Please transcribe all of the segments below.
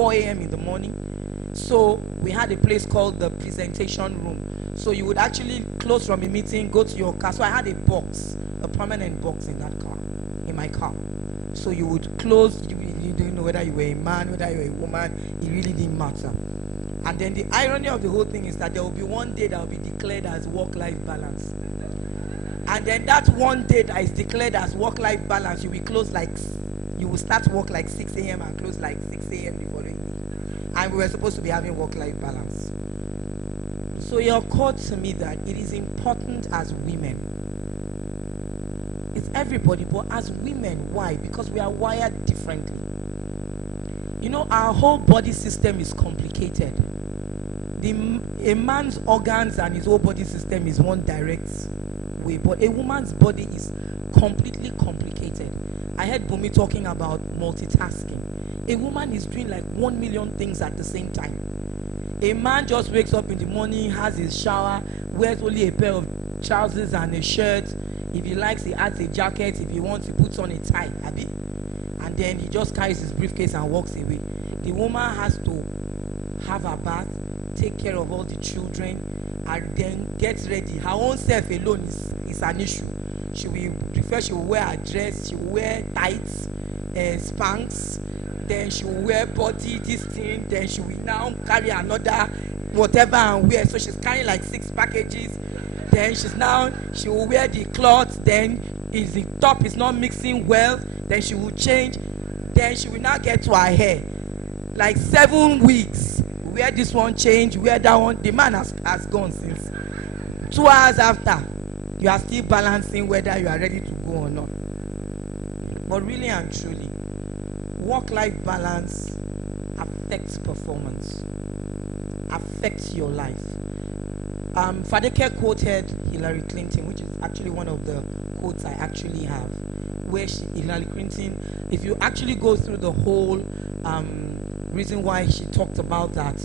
4 a.m. in the morning. So we had a place called the presentation room. So you would actually close from a meeting, go to your car. So I had a box, a permanent box in that car, in my car. So you would close, you didn't know whether you were a man, whether you were a woman, it really didn't matter. And then the irony of the whole thing is that there will be one day that will be declared as work-life balance. And then that one day that is declared as work-life balance, you will close like, you will start work like 6 a.m. and close like 6 a.m. the following day. And we were supposed to be having work-life balance. So it occurred to me that it is important as women. It's everybody, but as women, why? Because we are wired differently. You know, our whole body system is complicated. A man's organs and his whole body system is one direct way, but a woman's body is completely complicated. I heard Bumi talking about multitasking. A woman is doing like 1 million things at the same time. A man just wakes up in the morning, has his shower, wears only a pair of trousers and a shirt. If he likes, he adds a jacket. If he wants, he puts on a tie, abi? And then he just carries his briefcase and walks away. The woman has to have her bath, take care of all the children, and then get ready. Her own self alone is an issue. She will wear a dress, she will wear tights, Spanx, then she will wear body, this thing, then she will now carry another whatever and wear. So she's carrying like 6 packages. Then she will wear the cloth, then if the top is not mixing well, then she will change. Then she will now get to her hair. Like 7 weeks. Wear this one, change, wear that one. The man has gone since 2 hours after. You are still balancing whether you are ready to go or not. But really and truly, work-life balance affects performance, affects your life. Fadeke quoted Hillary Clinton, which is actually one of the quotes I actually have, where Hillary Clinton, if you actually go through the whole reason why she talked about that,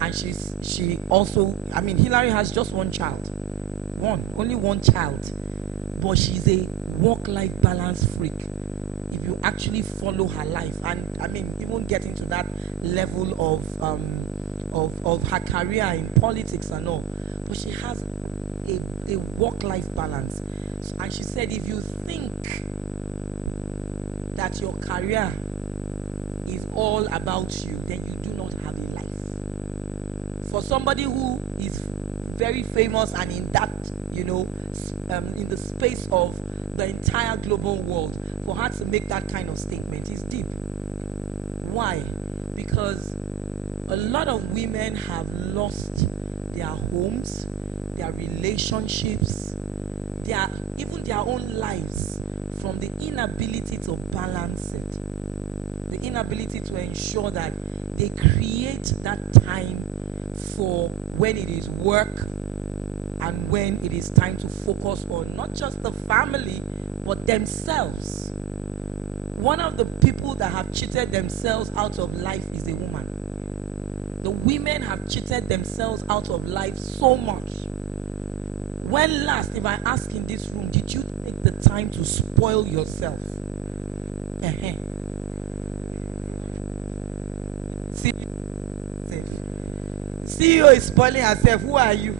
and she also, I mean, Hillary has just one child, only one child, but she's a work-life balance freak. If you actually follow her life, and I mean, even getting to that level of her career in politics and all, but she has a work-life balance. And she said, if you think that your career is all about you, then you do not have a life. For somebody who is very famous and in that, you know, in the space of the entire global world, for her to make that kind of statement is deep. Why? Because a lot of women have lost their homes, their relationships, even their own lives, from the inability to balance it, the inability to ensure that they create that time for when it is work and when it is time to focus on not just the family but themselves. One of the people that have cheated themselves out of life is a woman. The women have cheated themselves out of life so much. When last, if I ask in this room, did you take the time to spoil yourself? CEO is spoiling herself. Who are you?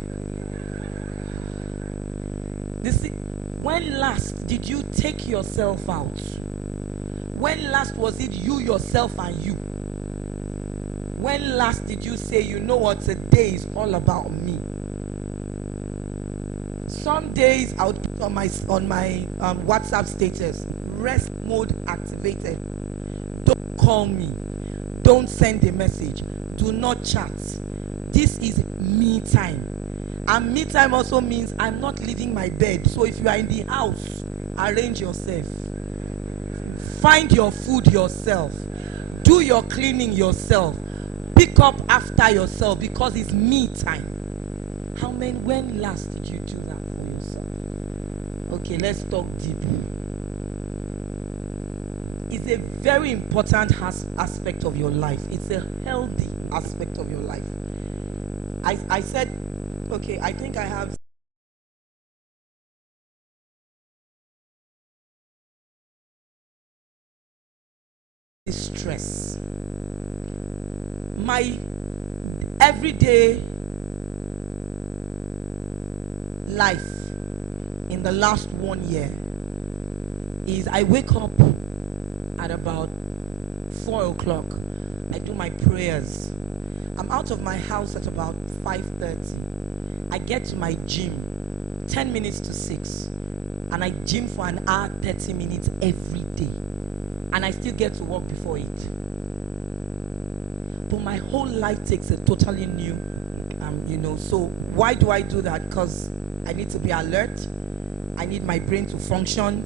When last did you take yourself out? When last was it you, yourself, and you? When last did you say, you know what, today is all about me? Some days I would put on my WhatsApp status, rest mode activated. Don't call me. Don't send a message. Do not chat. This is me time. And me time also means I'm not leaving my bed. So if you are in the house, arrange yourself. Find your food yourself. Do your cleaning yourself. Pick up after yourself, because it's me time. When last did you do that for yourself? Okay, let's talk deep. It's a very important aspect of your life. It's a healthy aspect of your life. I said, okay, I think I have stress. My everyday life in the last 1 year is I wake up at about 4 o'clock. I do my prayers. I'm out of my house at about 5:30. I get to my gym 10 minutes to 6, and I gym for an hour 30 minutes every day, and I still get to work before it. But my whole life takes a totally new so why do I do that? Because I need to be alert, I need my brain to function,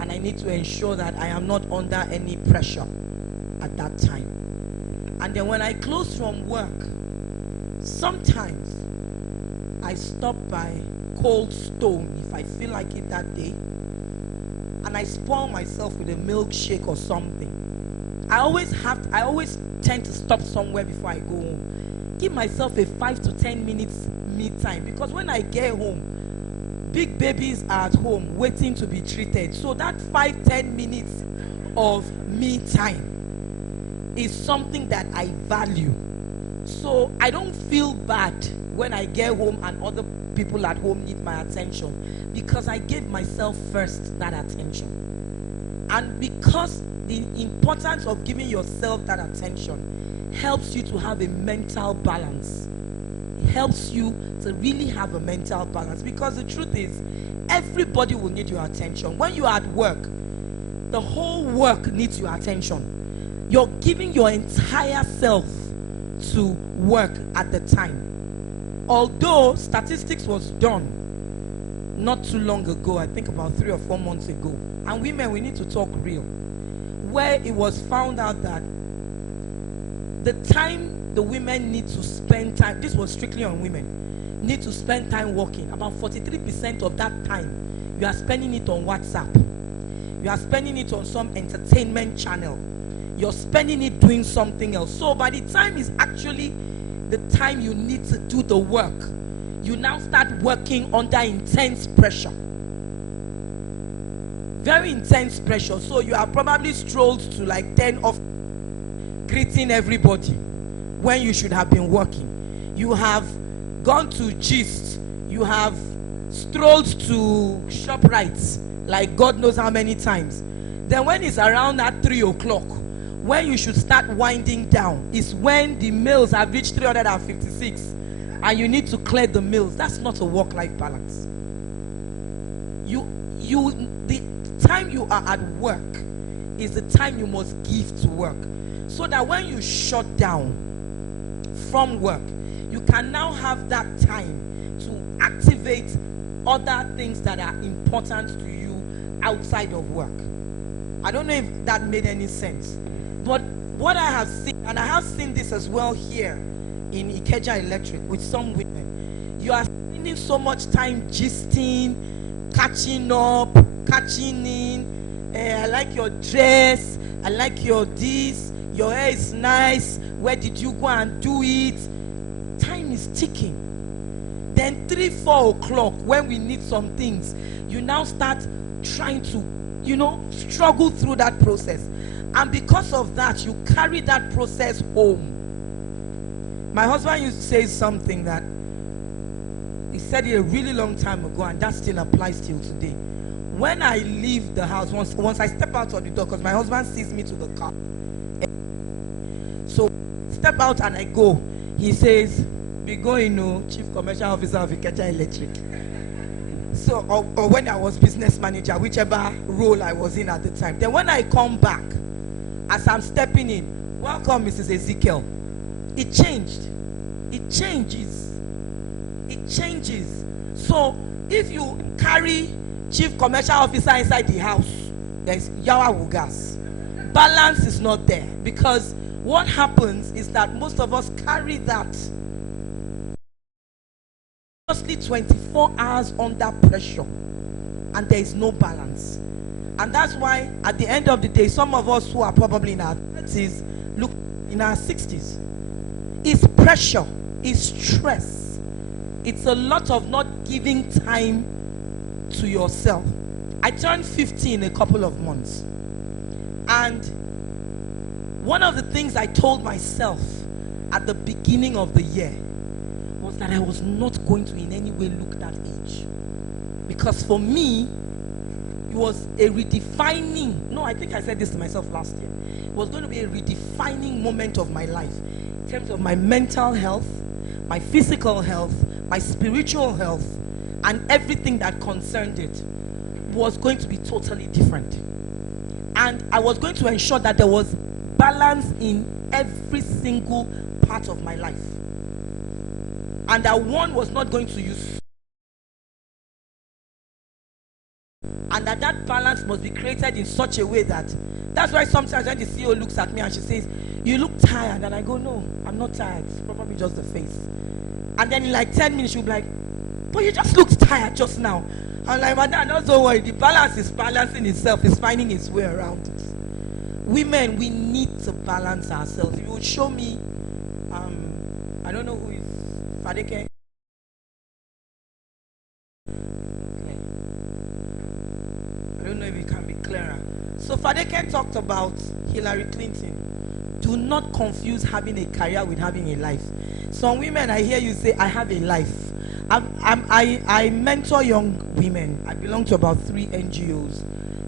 and I need to ensure that I am not under any pressure at that time. And then when I close from work, sometimes I stop by Cold Stone if I feel like it that day, and I spoil myself with a milkshake or something. I always tend to stop somewhere before I go home. Give myself a 5 to 10 minutes me time, because when I get home, big babies are at home waiting to be treated. So that 5-10 minutes of me time is something that I value. So I don't feel bad when I get home and other people at home need my attention, because I gave myself first that attention. And because the importance of giving yourself that attention helps you to have a mental balance. It helps you to really have a mental balance, because the truth is, everybody will need your attention. When you are at work, the whole work needs your attention. You're giving your entire self to work at the time. Although statistics was done not too long ago, I think about 3 or 4 months ago, and women, we need to talk real, where it was found out that the time the women need to spend time, this was strictly on women, need to spend time working, about 43% of that time you are spending it on WhatsApp, you are spending it on some entertainment channel, you're spending it doing something else. So by the time is actually the time you need to do the work, you now start working under intense pressure, very intense pressure. So you are probably strolled to like 10 of greeting everybody when you should have been working. You have gone to gist, you have strolled to ShopRite like God knows how many times. Then when it's around at 3 o'clock, when you should start winding down, is when the mails have reached 356 and you need to clear the mails. That's not a work-life balance. The time you are at work is the time you must give to work, so that when you shut down from work, you can now have that time to activate other things that are important to you outside of work. I don't know if that made any sense, but what I have seen, and I have seen this as well here in Ikeja Electric with some women, you are spending so much time gisting, catching up, catching in. I like your dress, I like your this, your hair is nice, where did you go and do it? Time is ticking. Then 3-4 o'clock, when we need some things, you now start trying to struggle through that process, and because of that, you carry that process home. My husband used to say something that he said it a really long time ago, and that still applies till today. When I leave the house, once I step out of the door, because my husband sees me to the car, so step out and I go, he says, "Be going, Chief Commercial Officer of Ikeja Electric." So, or when I was business manager, whichever role I was in at the time. Then when I come back, as I'm stepping in, "Welcome, Mrs. Ezekiel." It changed. It changes. It changes. So if you carry Chief Commercial Officer inside the house, there's yawa wugas. Balance is not there, because what happens is that most of us carry that mostly 24 hours under pressure, and there is no balance. And that's why at the end of the day, some of us who are probably in our 30s look in our 60s. It's pressure, it's stress, it's a lot of not giving time to yourself. I turned 50 in a couple of months, and one of the things I told myself at the beginning of the year was that I was not going to in any way look that age. Because for me, it was a redefining, no, I think I said this to myself last year. It was going to be a redefining moment of my life in terms of my mental health, my physical health, my spiritual health, and everything that concerned it was going to be totally different. And I was going to ensure that there was balance in every single part of my life. And that one was not going to use. And that balance must be created in such a way that's why sometimes when the CEO looks at me and she says, "You look tired," and I go, "No, I'm not tired. It's probably just the face." And then in like 10 minutes, she'll be like, "But you just looked tired just now." I'm like, "Madam, don't worry. The balance is balancing itself. It's finding its way around us." Women, we need to balance ourselves. If you would show me, I don't know who is Fadeke. Okay. I don't know if it can be clearer. So Fadeke talked about Hillary Clinton. Do not confuse having a career with having a life. Some women, I hear you say, "I have a life." I mentor young women. I belong to about 3 NGOs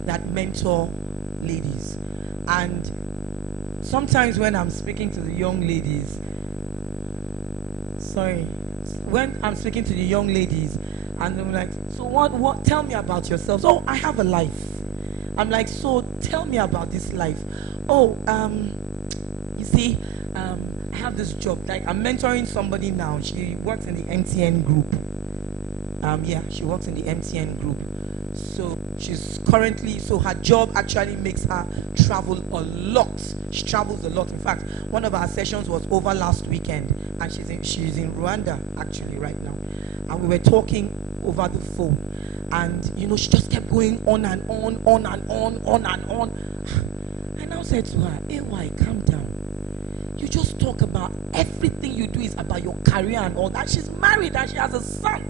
that mentor ladies. And sometimes when I'm speaking to the young ladies, when I'm speaking to the young ladies, and I'm like, "So what, tell me about yourselves." "Oh, I have a life." I'm like, "So tell me about this life." "Oh, you see, I have this job. Like, I'm mentoring somebody now. She works in the MTN group. She works in the MTN group. So she's currently, so her job actually makes her travel a lot. She travels a lot. In fact, one of our sessions was over last weekend, and she's in Rwanda actually right now. And we were talking over the phone, and she just kept going on and on. And I said to her, "AY, calm down. You just talk about everything you do is about your career and all that." She's married and she has a son.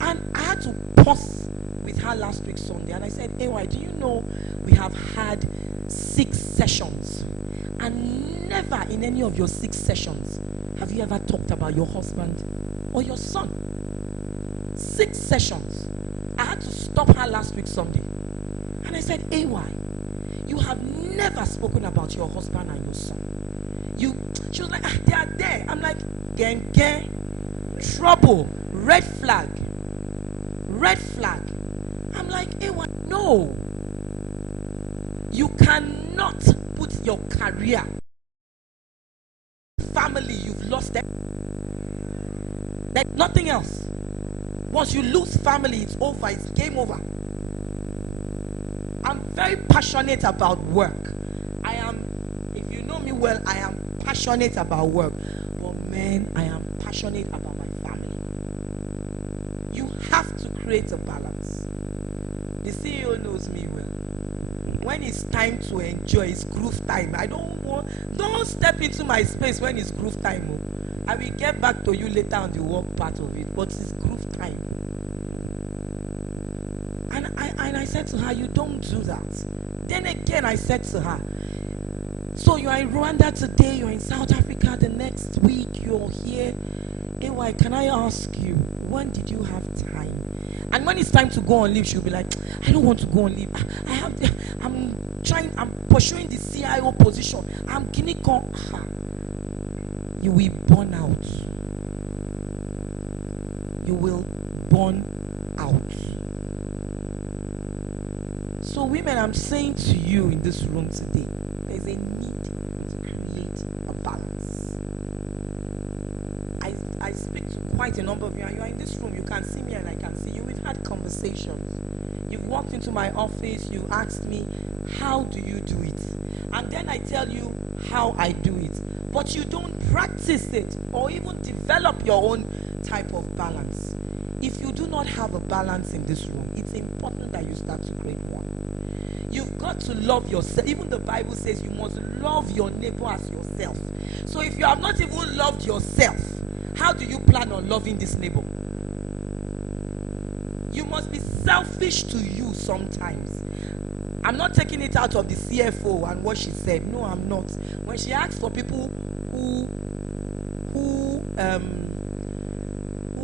And I had to pause with her last week Sunday, and I said, "AY, do you know we have had 6 sessions, and never in any of your 6 sessions have you ever talked about your husband or your son?" 6 sessions. I had to stop her last week Sunday, and I said, "AY, you have never spoken about your husband and your son." She was like, "They are there." I'm like, "Gang, trouble, red flag. I'm like, "AY, no. You cannot put your career, family, you've lost them. There's nothing else. Once you lose family, it's over. It's game over." I'm very passionate about work. If you know me well, I am passionate about work. But man, I am passionate about my family. You have to create a balance. The CEO knows me well. When it's time to enjoy, it's groove time. Don't step into my space when it's groove time. I will get back to you later on the work part of it, but it's groove time. And I said to her, "You don't do that." Then again, I said to her, "So you are in Rwanda today, you're in South Africa the next week, you're here. AY, can I ask you, when did you have time?" And when it's time to go on leave, she'll be like, "I don't want to go on leave. I'm pursuing the CIO position. I'm Kiniko." You will burn out. You will burn out. So women, I'm saying to you in this room today, there's a need to create a balance. I speak to quite a number of you, and you are in this room. You can see me and I can see you. We've had conversations. You've walked into my office, you asked me, "How do you do it?" And then I tell you how I do it. But you don't practice it or even develop your own type of balance. If you do not have a balance in this room, it's important that you start to create one. You've got to love yourself. Even the Bible says you must love your neighbor as yourself. So if you have not even loved yourself, how do you plan on loving this neighbor? You must be selfish to you sometimes. I'm not taking it out of the CFO and what she said. No, I'm not. When she asked for people who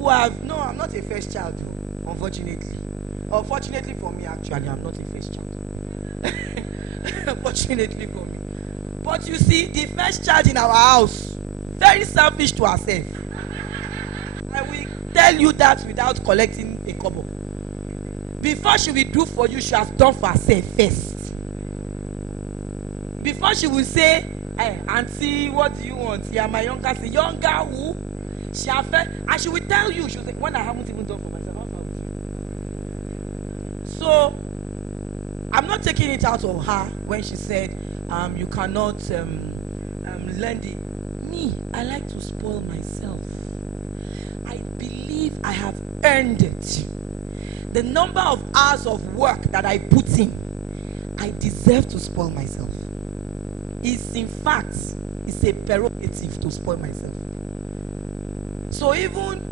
have, no, I'm not a first child though, unfortunately. Unfortunately for me, actually, I'm not a first child. Unfortunately for me. But you see, the first child in our house, very selfish to herself. I will tell you that without collecting a kobo. Before she will do for you, she has done for herself first. Before she will say, hey, auntie, what do you want? You are my younger sister. Younger who? She have, and she will tell you, she will say, when I haven't even done for myself, how far with you? So, I'm not taking it out of her when she said, you cannot lend it. Me, I like to spoil myself. I believe I have earned it. The number of hours of work that I put in, I deserve to spoil myself. It's in fact, it's a prerogative to spoil myself. So even,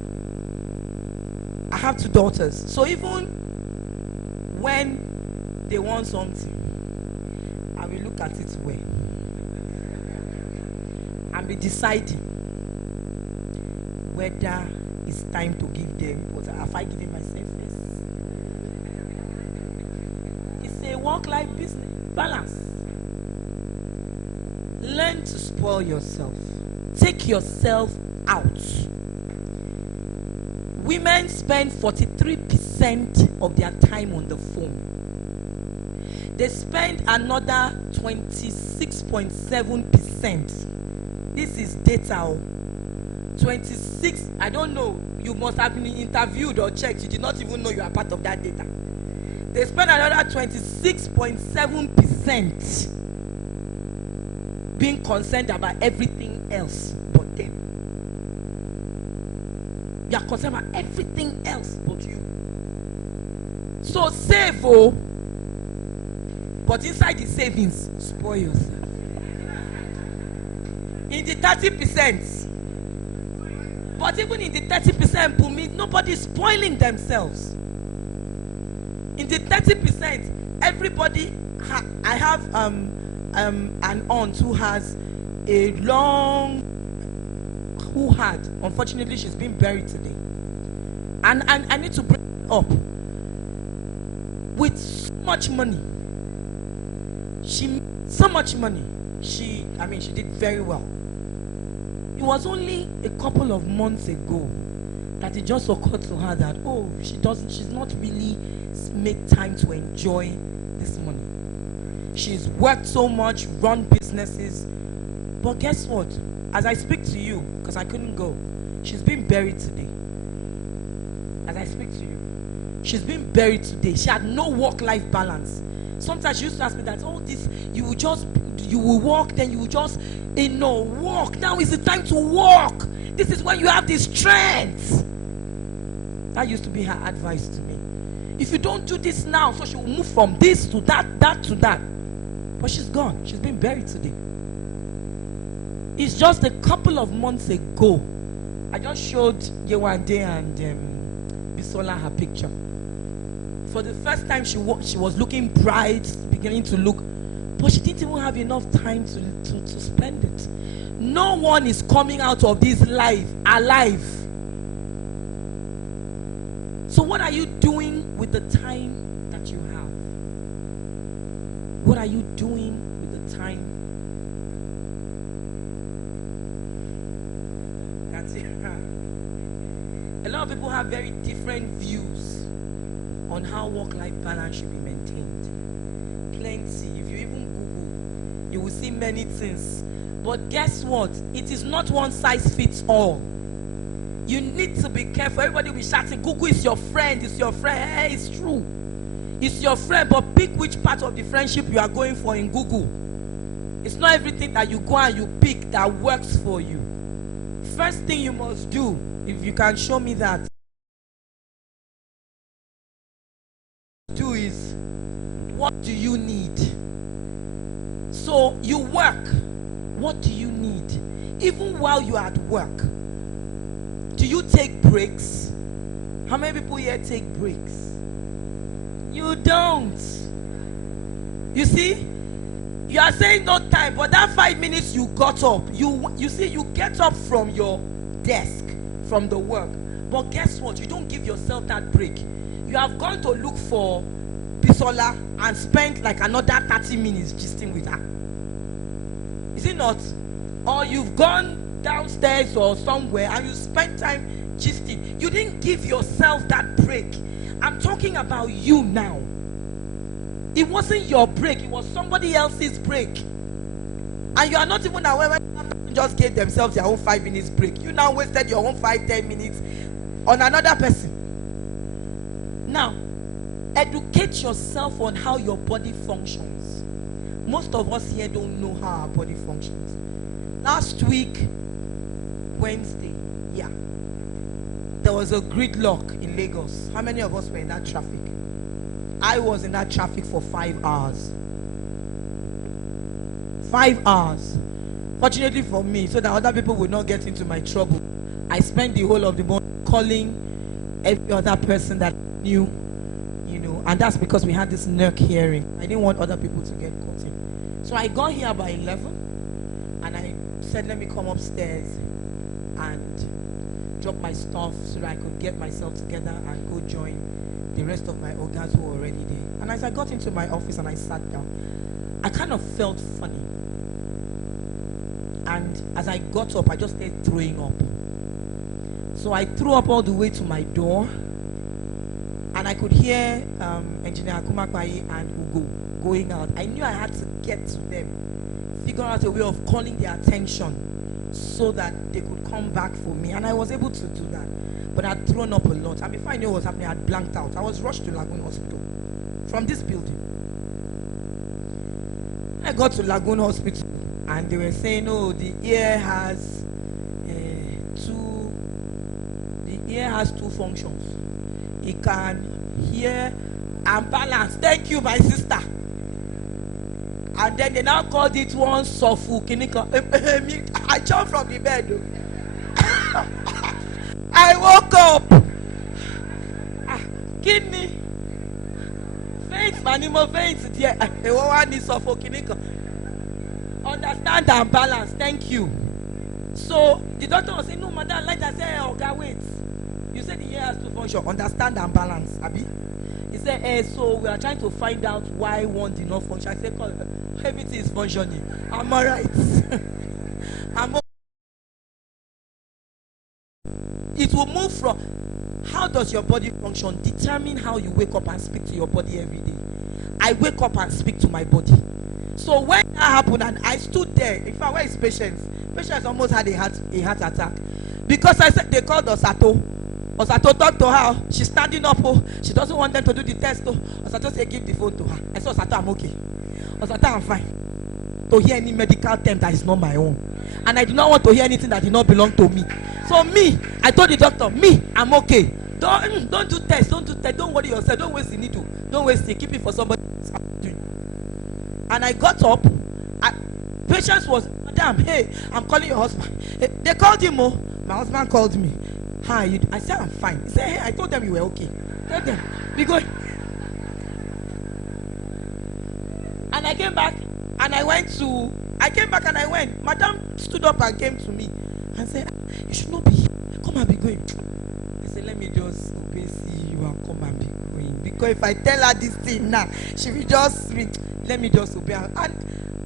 I have 2 daughters. So even when they want something, I will look at it well and be deciding whether it's time to give them, or have I given myself first? It's a work-life business balance. Learn to spoil yourself. Take yourself out. Women spend 43% of their time on the phone. They spend another 26.7%. This is data. 26, I don't know, you must have been interviewed or checked. You did not even know you are part of that data. They spend another 26.7% being concerned about everything else but them. You are concerned about everything else but you. So save, but inside the savings, spoil yourself. In the 30%, but even in the 30%, Bumi, nobody's spoiling themselves. In the 30%, everybody, I have an aunt who has a long, unfortunately she's been buried today. And I need to bring it up. With so much money, she did very well. It was only a couple of months ago that it just occurred to her that, oh, she's not really make time to enjoy this money. She's worked so much, run businesses, but guess what? As I speak to you, because I couldn't go, she's been buried today. As I speak to you, she's been buried today. She had no work-life balance. Sometimes she used to ask me that, oh, this, you will walk, then you will just, walk. Now is the time to walk. This is when you have the strength. That used to be her advice to me. If you don't do this now, so she will move from this to that, that to that. But she's gone. She's been buried today. It's just a couple of months ago, I just showed Yewande and Bisola her picture. For the first time, she was looking bright, beginning to look, but she didn't even have enough time to spend it. No one is coming out of this life alive. So what are you doing with the time that you have? What are you doing with the time? That's it. A lot of people have very different views on how work-life balance should be maintained. Plenty. If you even Google, you will see many things. But guess what? It is not one size fits all. You need to be careful. Everybody will be shouting, Google is your friend, it's your friend. Hey, it's true. It's your friend, but pick which part of the friendship you are going for in Google. It's not everything that you go and you pick that works for you. First thing you must do, if you can show me that, do is, what do you need? So you work. What do you need? Even while you are at work, do you take breaks? How many people here take breaks? You don't. You see, you are saying no time, but that 5 minutes you got up, you see, you get up from your desk, from the work, but guess what? You don't give yourself that break. You have gone to look for Bisola and spent like another 30 minutes gisting with her. Is it not? Or you've gone downstairs or somewhere and you spent time gisting. You didn't give yourself that break. I'm talking about you now. It wasn't your break, it was somebody else's break. And you are not even aware when people just gave themselves their own 5 minutes break. You now wasted your own 5-10 minutes on another person. Now, educate yourself on how your body functions. Most of us here don't know how our body functions. Last week, Wednesday, there was a gridlock in Lagos. How many of us were in that traffic? I was in that traffic for 5 hours. 5 hours. Fortunately for me, so that other people would not get into my trouble, I spent the whole of the morning calling every other person that knew, and that's because we had this NERC hearing. I didn't want other people to get caught in. So I got here by 11, and I said, let me come upstairs and drop my stuff so that I could get myself together and go join the rest of my organs who were already there. And as I got into my office and I sat down, I kind of felt funny. And as I got up, I just started throwing up. So I threw up all the way to my door, and I could hear Engineer Akumakwayi and Ugo going out. I knew I had to get to them, figure out a way of calling their attention so that they could come back for me. And I was able to do that. But I'd thrown up a lot. And before I knew what was happening, I'd blanked out. I was rushed to Lagoon Hospital from this building. I got to Lagoon Hospital and they were saying, oh, the ear has two functions. It can hear and balance. Thank you, my sister. And then they now called it one Sofu Kinika. I jumped from the bed. I woke up. Kidney. Faint, manimo faint. Yeah, one is Sofu Kinika. Understand and balance. Thank you. So the doctor was saying, no, madam, like I said, okay, wait. You said the ear has to function. Understand and balance, Abi. He said, so we are trying to find out why one did not function. I said, everything is functioning. I'm all right. It will move from how does your body function determine how you wake up and speak to your body every day. I wake up and speak to my body. So when that happened and I stood there, in fact, where is Patience? Patience almost had a heart attack because I said they called Osato. Osato talked to her. She's standing up. Oh, she doesn't want them to do the test. Oh, Osato said, give the phone to her. I said, Osato, I'm okay. Osato, I'm fine. To hear any medical term that is not my own. And I do not want to hear anything that did not belong to me. So me, I told the doctor, me, I'm okay. Don't do tests. Don't do tests. Don't worry yourself. Don't waste the needle. Don't waste it. Keep it for somebody else. And I got up. Patience was, madam, hey, I'm calling your husband. Hey, they called him. Oh, my husband called me. Hi, I said I'm fine. He said, hey, I told them you were okay. Tell them, be going. And I came back and I went. Madam stood up and came to me and said, you should not be here. Come and be going. I said, let me just obey, see you and come and be going. Because if I tell her this thing now, she will just, let me just obey her. And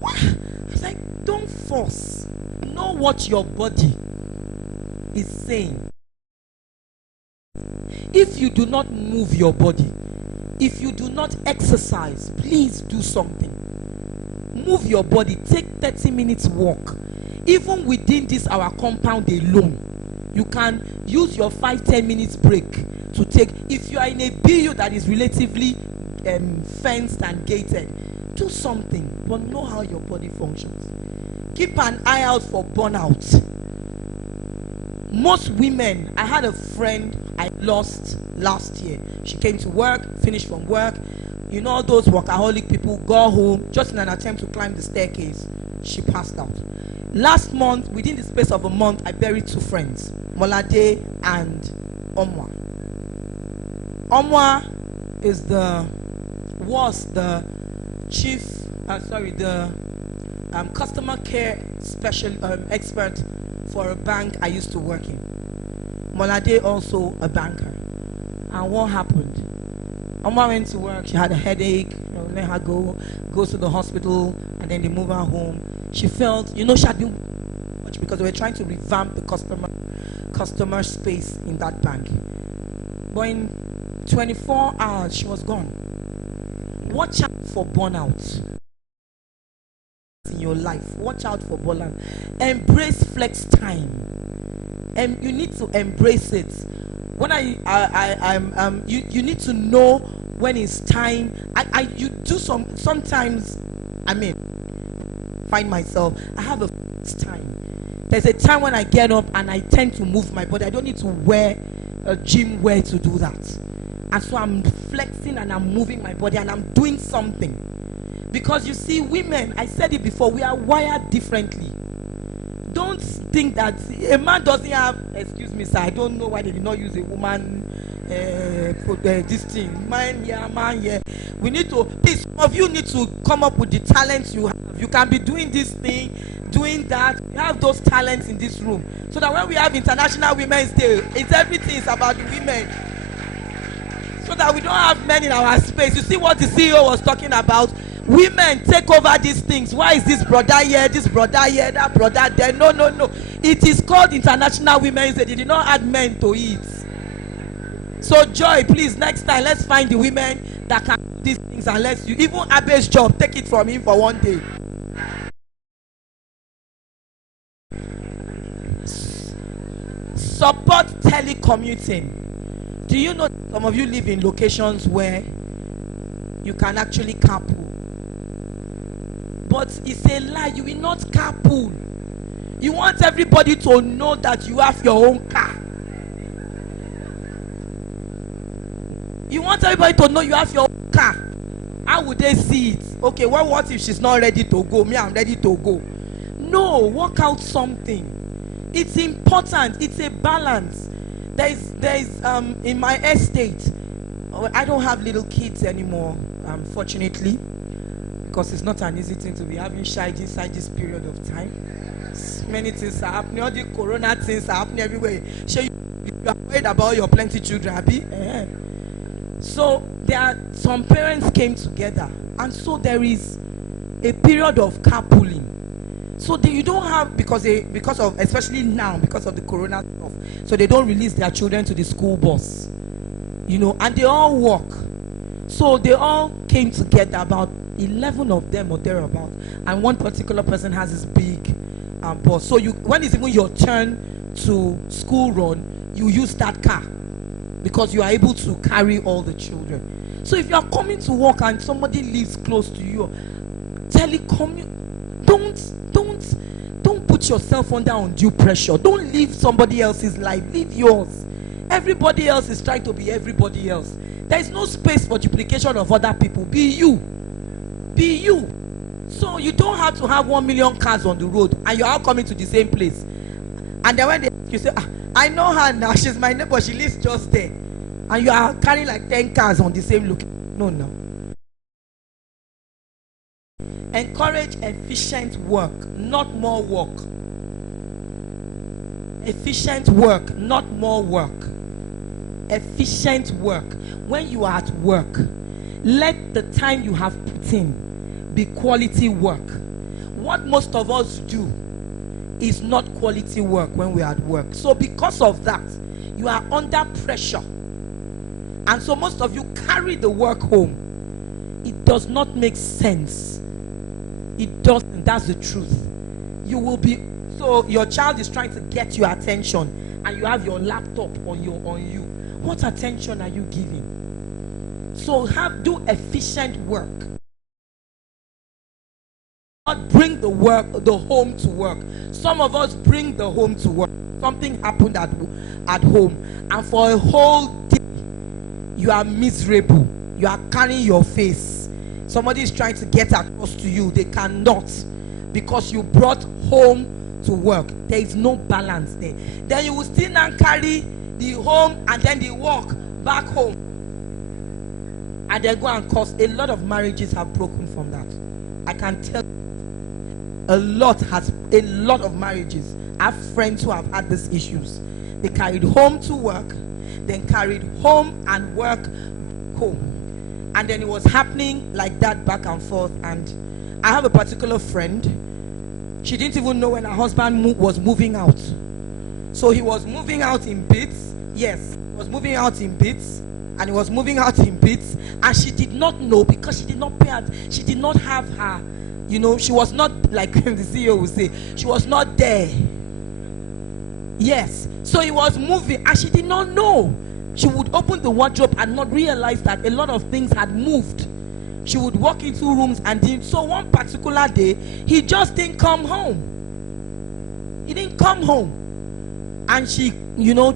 what? I was like, don't force. Know what your body is saying. If you do not move your body, if you do not exercise, please do something. Move your body. Take 30 minutes walk. Even within this our compound alone, you can use your 5-10 minutes break to take. If you are in a BU that is relatively fenced and gated, do something, but know how your body functions. Keep an eye out for burnout. Most women, I had a friend I lost last year. She came to work, finished from work. You know, those workaholic people go home just in an attempt to climb the staircase. She passed out. Last month, within the space of a month, I buried 2 friends, Molade and Omwa. Omwa was the chief the customer care special expert for a bank I used to work in. Molade also a banker. And what happened? Oma went to work, she had a headache, let her go, goes to the hospital, and then they move her home. She felt, she had been much because they were trying to revamp the customer space in that bank. But in 24 hours, she was gone. Watch out for burnout in your life. Watch out for burnout. Embrace flex time. And you need to embrace it. When you need to know when it's time. You do sometimes. Find myself. I have a time. There's a time when I get up and I tend to move my body. I don't need to wear a gym wear to do that. And so I'm flexing and I'm moving my body and I'm doing something. Because you see, women, I said it before, we are wired differently. Don't think that a man doesn't have, excuse me, sir, I don't know why they did not use a woman for this thing. Man here. We need to, please, some of you need to come up with the talents you have. You can be doing this thing, doing that. We have those talents in this room. So that when we have International Women's Day, everything is about the women. So that we don't have men in our space. You see what the CEO was talking about? Women take over these things. Why is this brother here, that brother there? No. It is called International Women's Day. They did not add men to it. So Joy, please, next time, let's find the women that can do these things, and let's you even Abe's job, take it from him for one day. Support telecommuting. Do you know some of you live in locations where you can actually carpool? But it's a lie. You will not carpool. You want everybody to know that you have your own car. You want everybody to know you have your own car. How would they see it? Okay, well, what if she's not ready to go? Me, I'm ready to go. No, work out something. It's important. It's a balance. There's in my estate, I don't have little kids anymore, unfortunately, because it's not an easy thing to be having child inside this period of time. Many things are happening. All the corona things are happening everywhere. So you are worried about your plenty children, Abby. So some parents came together, and so there is a period of carpooling. So you don't have, because of especially now, because of the corona stuff, so they don't release their children to the school bus, and they all walk. So they all came together, about 11 of them or thereabout, and one particular person has this big bus. So when it's even your turn to school run, you use that car because you are able to carry all the children. So if you are coming to work and somebody lives close to you, don't put yourself under undue pressure. Don't live somebody else's life. Live yours. Everybody else is trying to be everybody else. There is no space for duplication of other people. Be you. Be you. So you don't have to have 1 million cars on the road and you're all coming to the same place. And then when you say, I know her now, she's my neighbor, she lives just there. And you are carrying like 10 cars on the same look. No. Encourage efficient work, not more work. Efficient work, not more work. Efficient work. When you are at work, let the time you have put in be quality work. What most of us do is not quality work when we are at work. So because of that, you are under pressure. And so most of you carry the work home. It does not make sense. It doesn't. That's the truth. You will be, so your child is trying to get your attention and you have your laptop on you. What attention are you giving? So do efficient work. Not bring the home to work. Some of us bring the home to work. Something happened at home, and for a whole day you are miserable. You are carrying your face. Somebody is trying to get across to you. They cannot, because you brought home to work. There is no balance there. Then you will still not carry the home and then the work back home, and then go and cause. A lot of marriages have broken from that. I can tell a lot of marriages. I have friends who have had these issues. They carried home to work, then carried home and work home, and then it was happening like that back and forth. And I have a particular friend, she didn't even know when her husband was moving out. So he was moving out in bits. Yes, he was moving out in bits, and he was moving out in bits, and she did not know, because she did not pay attention. She did not have her, she was not, like the CEO would say, she was not there. Yes, so he was moving and she did not know. She would open the wardrobe and not realize that a lot of things had moved. She would walk into rooms and so one particular day, he just didn't come home. He didn't come home. And she,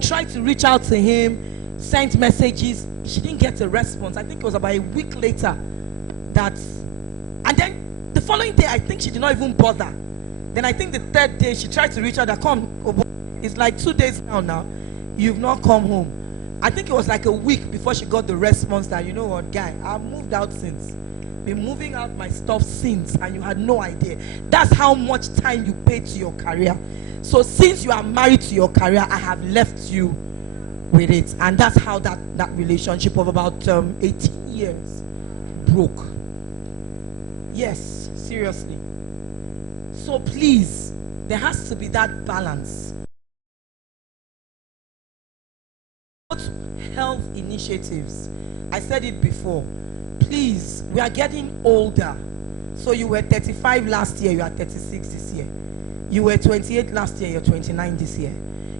tried to reach out to him, sent messages. She didn't get a response. I think it was about a week later that, and then the following day, I think she did not even bother. Then I think the third day, she tried to reach out. It's like 2 days now, you've not come home. I think it was like a week before she got the response that, you know what, guy, I've moved out since. Been moving out my stuff since, and you had no idea. That's how much time you pay to your career. So since you are married to your career, I have left you with it. And that's how that relationship of about 18 years broke. Yes, seriously. So please, there has to be that balance. Health initiatives, I said it before, please, we are getting older. So you were 35 last year, you are 36 this year. You were 28 last year, you're 29 this year.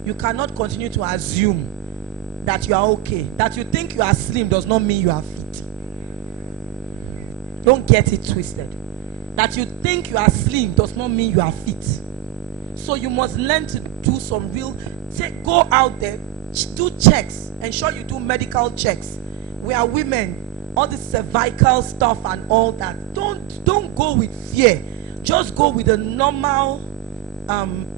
You cannot continue to assume that you are okay. That you think you are slim does not mean you are fit. Don't get it twisted. That you think you are slim does not mean you are fit. So you must learn to do some go out there, do checks, ensure you do medical checks. We are women, all this cervical stuff and all that. Don't go with fear. Just go with a normal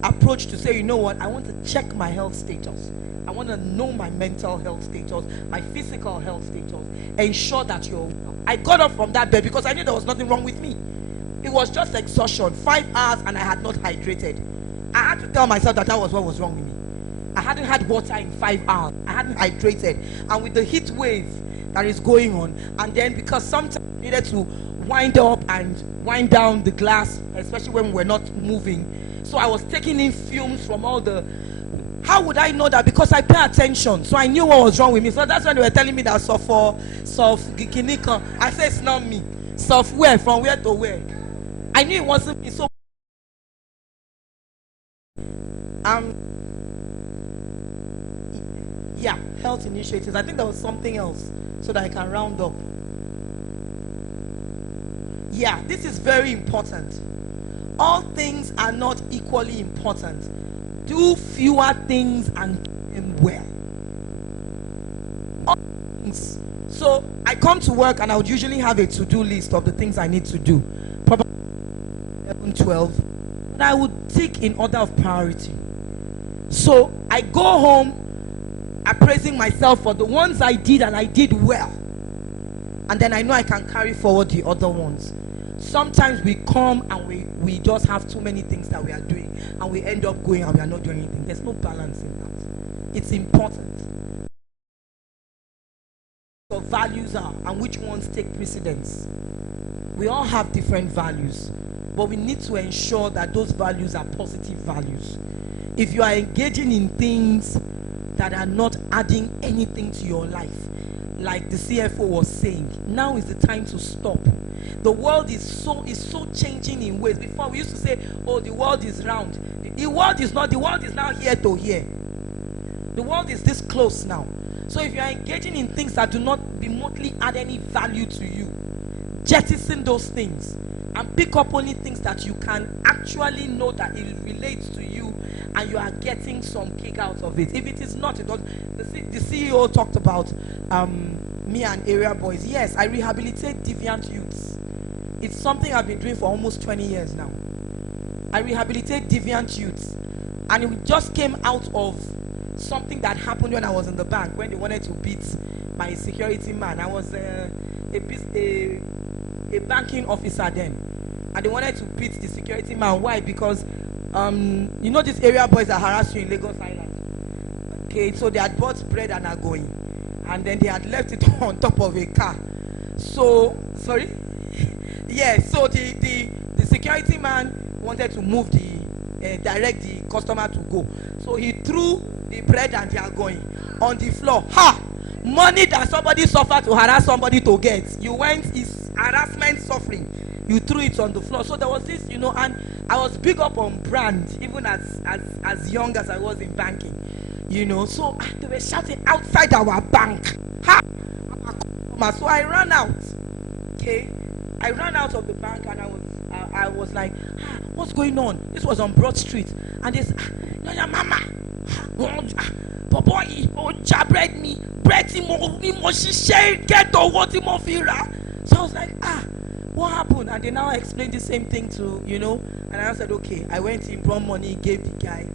approach to say, you know what, I want to check my health status. I want to know my mental health status, my physical health status. Ensure that you're well. I got up from that bed because I knew there was nothing wrong with me. It was just exhaustion, 5 hours, and I had not hydrated. I had to tell myself that was what was wrong with me. I hadn't had water in 5 hours. I hadn't hydrated. And with the heat wave that is going on, and then because sometimes I needed to wind up and wind down the glass, especially when we're not moving. So I was taking in fumes from all the... How would I know that? Because I pay attention. So I knew what was wrong with me. So that's when they were telling me that soft gikinika. I said it's not me. Software, from where to where? I knew it wasn't me. So yeah, health initiatives. I think there was something else so that I can round up. Yeah, this is very important. All things are not equally important. Do fewer things and do them well. All things. So I come to work and I would usually have a to-do list of the things I need to do. Probably 11, 12. But I would tick in order of priority. So I go home appraising myself for the ones I did and I did well, and then I know I can carry forward the other ones. Sometimes we come and we just have too many things that we are doing and we end up going and we are not doing anything. There's no balance in that. It's important. What values are and which ones take precedence. We all have different values, but we need to ensure that those values are positive values. If you are engaging in things that are not adding anything to your life, like the CFO was saying, now is the time to stop. The world is so changing in ways. Before we used to say, oh, the world is round. The world is not. The world is now here to here. The world is this close now. So if you are engaging in things that do not remotely add any value to you, jettison those things and pick up only things that you can actually know that it relates to you and you are getting some kick out of it. If it is not, the CEO talked about me and area boys. Yes, I rehabilitate deviant youths. It's something I've been doing for almost 20 years now. I rehabilitate deviant youths, and it just came out of something that happened when I was in the bank, when they wanted to beat my security man. I was a banking officer then. and they wanted to beat the security man. Why? Because you know these area boys that harass you in Lagos Island. Okay, so they had bought bread and are going, and then they had left it on top of a car. So sorry, yeah. So the security man wanted to move the direct the customer to go. So he threw the bread and they are going on the floor. Ha! Money that somebody suffered to harass somebody to get. You went is harassment suffering. You threw it on the floor. So there was this, you know, and I was big up on brand, even as young as I was in banking, you know. So they were shouting outside our bank. Ha! So I ran out. Okay, I ran out of the bank and I was like, what's going on? This was on Broad Street, and this, no, mama, boy, bread me, get what So I was like, what happened? And they now explained the same thing to, you know, and I said, okay. I went in, brought money, gave the guy,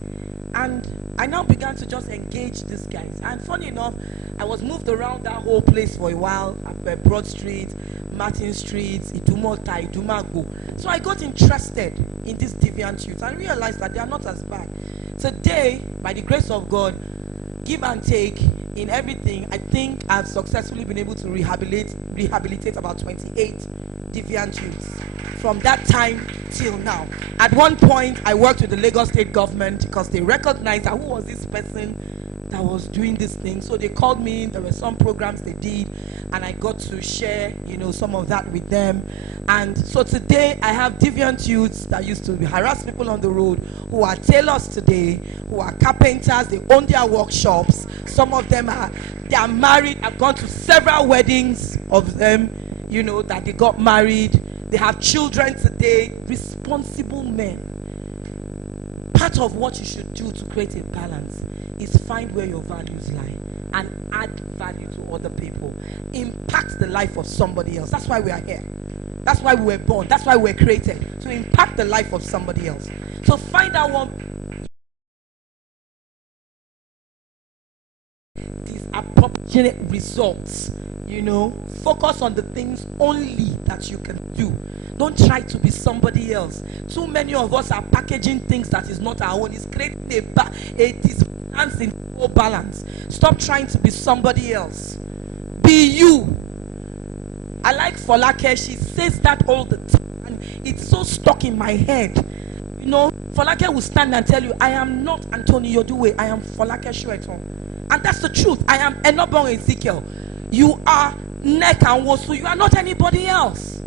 and I now began to just engage these guys. And funny enough, I was moved around that whole place for a while, Broad Street, Martin Street, Idumota, Idumago. So I got interested in these deviant youths and realized that they are not as bad. Today, by the grace of God, give and take in everything, I think I've successfully been able to rehabilitate about 28 deviant youths from that time till now. At one point, I worked with the Lagos State government because they recognized that who was this person that was doing this thing. So they called me. There were some programs they did, and I got to share, you know, some of that with them. And so today I have deviant youths that used to harass people on the road, who are tailors today, who are carpenters. They own their workshops. Some of them they are married. I've gone to several weddings of them, you know, that they got married. They have children today, responsible men. Part of what you should do to create a balance is find where your values lie and add value to other people. Impact the life of somebody else. That's why we are here. That's why we were born. That's why we were created, to impact the life of somebody else. So find out what these appropriate results, you know. Focus on the things only that you can do. Don't try to be somebody else. Too many of us are packaging things that is not our own. It's creating a disbalance in balance. Stop trying to be somebody else. Be you. I like Folake. She says that all the time, and it's so stuck in my head. You know, Folake will stand and tell you, I am not Anthony Yoduwe, I am Folake Shueton. And that's the truth. I am Enobong Ezekiel. You are Nek and Wosu. You are not anybody else.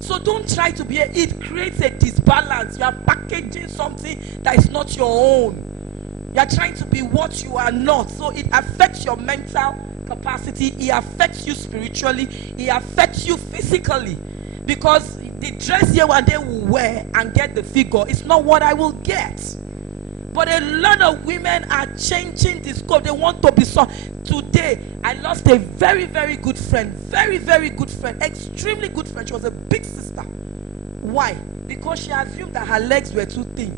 So don't try to be it creates a disbalance. You are packaging something that is not your own. You are trying to be what you are not. So it affects your mental capacity. It affects you spiritually. It affects you physically. Because the dress here one day will wear and get the figure, it's not what I will get. But a lot of women are changing the scope. They want to be so. Today, I lost a very, very good friend. Very, very good friend. Extremely good friend. She was a big sister. Why? Because she assumed that her legs were too thin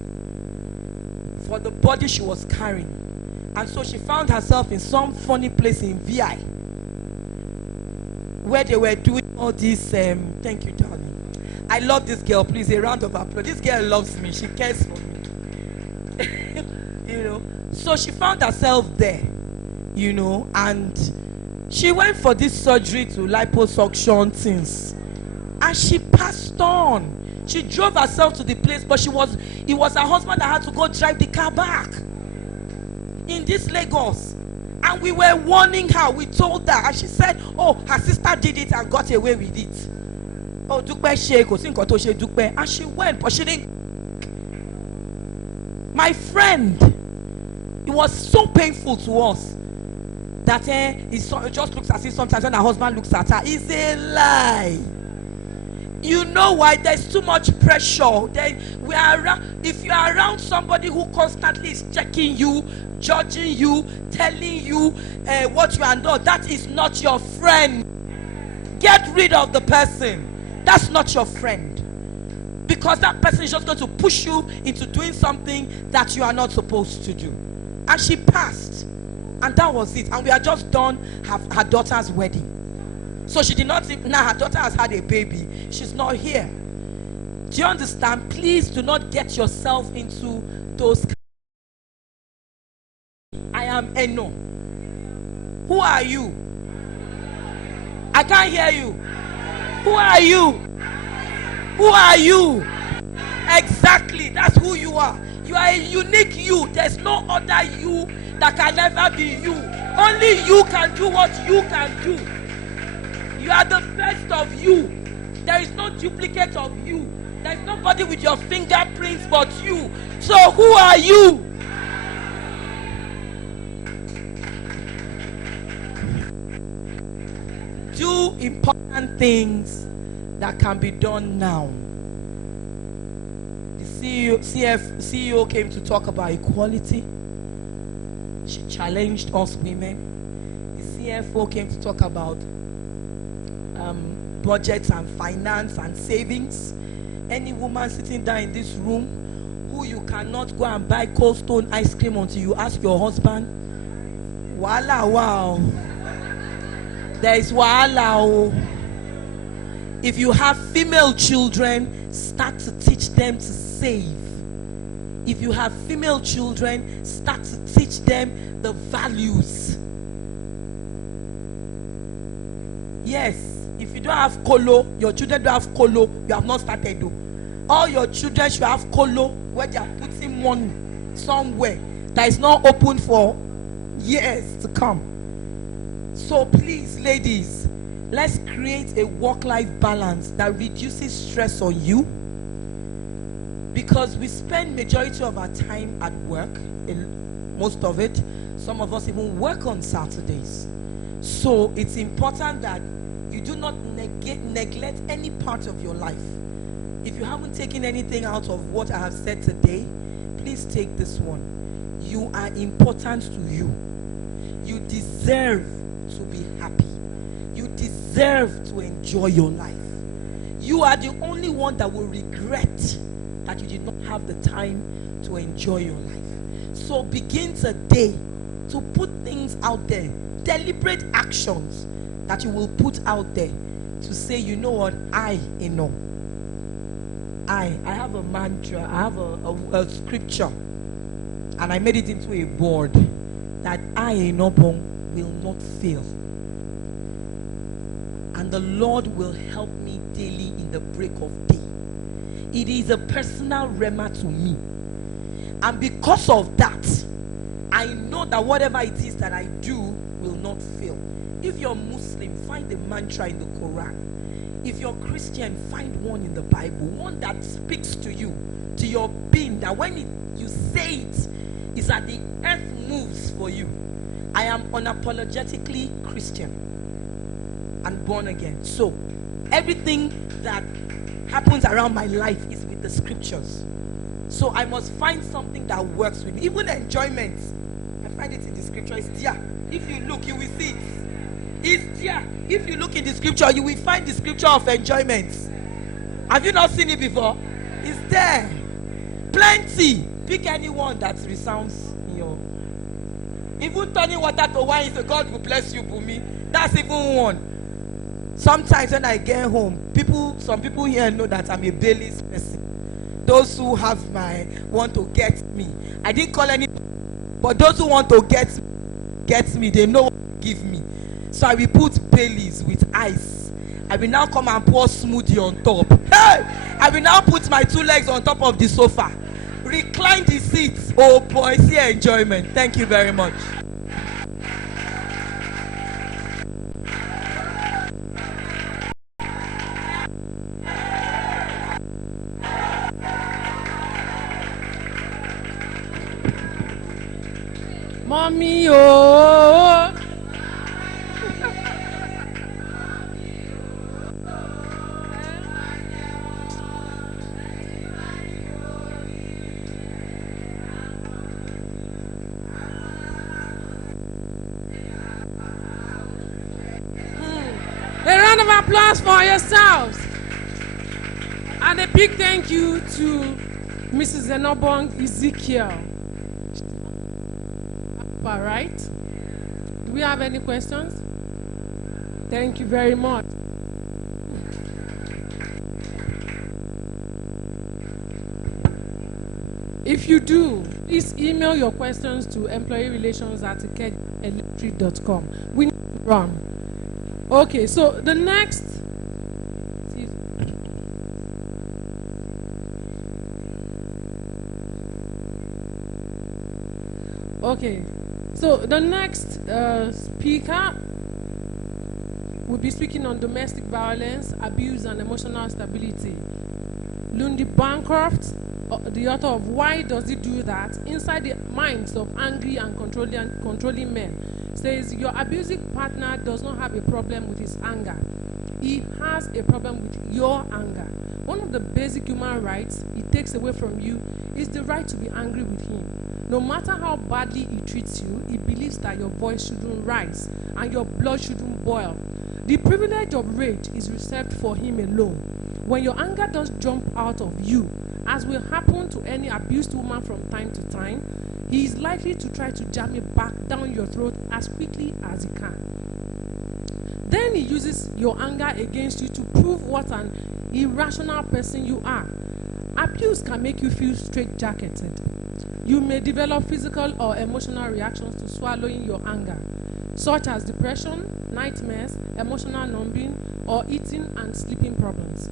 for the body she was carrying. And so she found herself in some funny place in VI, where they were doing all this. Thank you, darling. I love this girl. Please, a round of applause. This girl loves me. She cares for me. You know, so she found herself there, you know, and she went for this surgery to liposuction things, and she passed on. She drove herself to the place, but it was her husband that had to go drive the car back in this Lagos. And we were warning her. We told her, and she said, oh, her sister did it and got away with it. Oh, Dupe Sheko, Dupe. And she went, but she didn't. My friend, it was so painful to us that it just looks as if sometimes when her husband looks at her, it's a lie. You know why? There's too much pressure. If you are around somebody who constantly is checking you, judging you, telling you what you are not, that is not your friend. Get rid of the person. That's not your friend. Because that person is just going to push you into doing something that you are not supposed to do. And she passed. And that was it. And we had just done her daughter's wedding. So she did not, now her daughter has had a baby. She's not here. Do you understand? Please do not get yourself into those. I am Eno. Who are you? I can't hear you. Who are you? Who are you? Exactly, that's who you are. You are a unique you. There's no other you that can ever be you. Only you can do what you can do. You are the best of you. There is no duplicate of you. There is nobody with your fingerprints but you. So who are you? Do important things that can be done now. The CEO came to talk about equality. She challenged us women. The CFO came to talk about budgets and finance and savings. Any woman sitting down in this room who you cannot go and buy Cold Stone ice cream until you ask your husband, Wala, wow. There is wahala. Oh. If you have female children, start to teach them to save. If you have female children, start to teach them the values. Yes, if you don't have kolo, your children don't have kolo, you have not started though. All your children should have kolo where they are putting money somewhere that is not open for years to come. So please, ladies, let's create a work-life balance that reduces stress on you, because we spend majority of our time at work, most of it. Some of us even work on Saturdays. So it's important that you do not neglect any part of your life. If you haven't taken anything out of what I have said today, please take this one. You are important to you. You deserve to be happy. You deserve to enjoy your life. You are the only one that will regret that you did not have the time to enjoy your life. So begin today to put things out there, deliberate actions that you will put out there to say, you know what, I have a mantra, I have a scripture, and I made it into a board that I will not fail. And the Lord will help me daily in the break of day. It is a personal rhema to me. And because of that, I know that whatever it is that I do will not fail. If you're Muslim, find the mantra in the Quran. If you're Christian, find one in the Bible. One that speaks to you, to your being, that when you say it, is that the earth moves for you. I am unapologetically Christian and born again. So everything that happens around my life is with the scriptures. So I must find something that works with me. Even enjoyment, I find it in the scripture. It's there. If you look, you will see it. It's there. If you look in the scripture, you will find the scripture of enjoyment. Have you not seen it before? It's there. Plenty. Pick anyone that resounds in your. Even turning water to wine is a God will bless you, Bumi. That's even one. Sometimes when I get home, some people here know that I'm a Bailey's person. Those who have want to get me. I didn't call any, but those who want to get me, they know what to give me. So I will put Baileys with ice. I will now come and pour smoothie on top. Hey! I will now put my 2 legs on top of the sofa. Recline the seats. Oh boy, see enjoyment. Thank you very much. Mommy, oh. A round of applause for yourselves. And a big thank you to Mrs. Enobong Ezekiel. All right. Do we have any questions? Thank you very much. If you do, please email your questions to employeerelations@ikejaelectric.com. We need to run. Okay, so the next. Okay, so the next speaker will be speaking on domestic violence, abuse, and emotional stability. Lundy Bancroft, the author of Why Does He Do That? Inside the Minds of Angry and Controlling Men, says your abusive partner does not have a problem with his anger. He has a problem with your anger. One of the basic human rights he takes away from you is the right to be angry with him. No matter how badly he treats you, he believes that your voice shouldn't rise and your blood shouldn't boil. The privilege of rage is reserved for him alone. When your anger does jump out of you, as will happen to any abused woman from time to time, he is likely to try to jam it back down your throat as quickly as he can. Then he uses your anger against you to prove what an irrational person you are. Abuse can make you feel straitjacketed. You may develop physical or emotional reactions to swallowing your anger, such as depression, nightmares, emotional numbing, or eating and sleeping problems,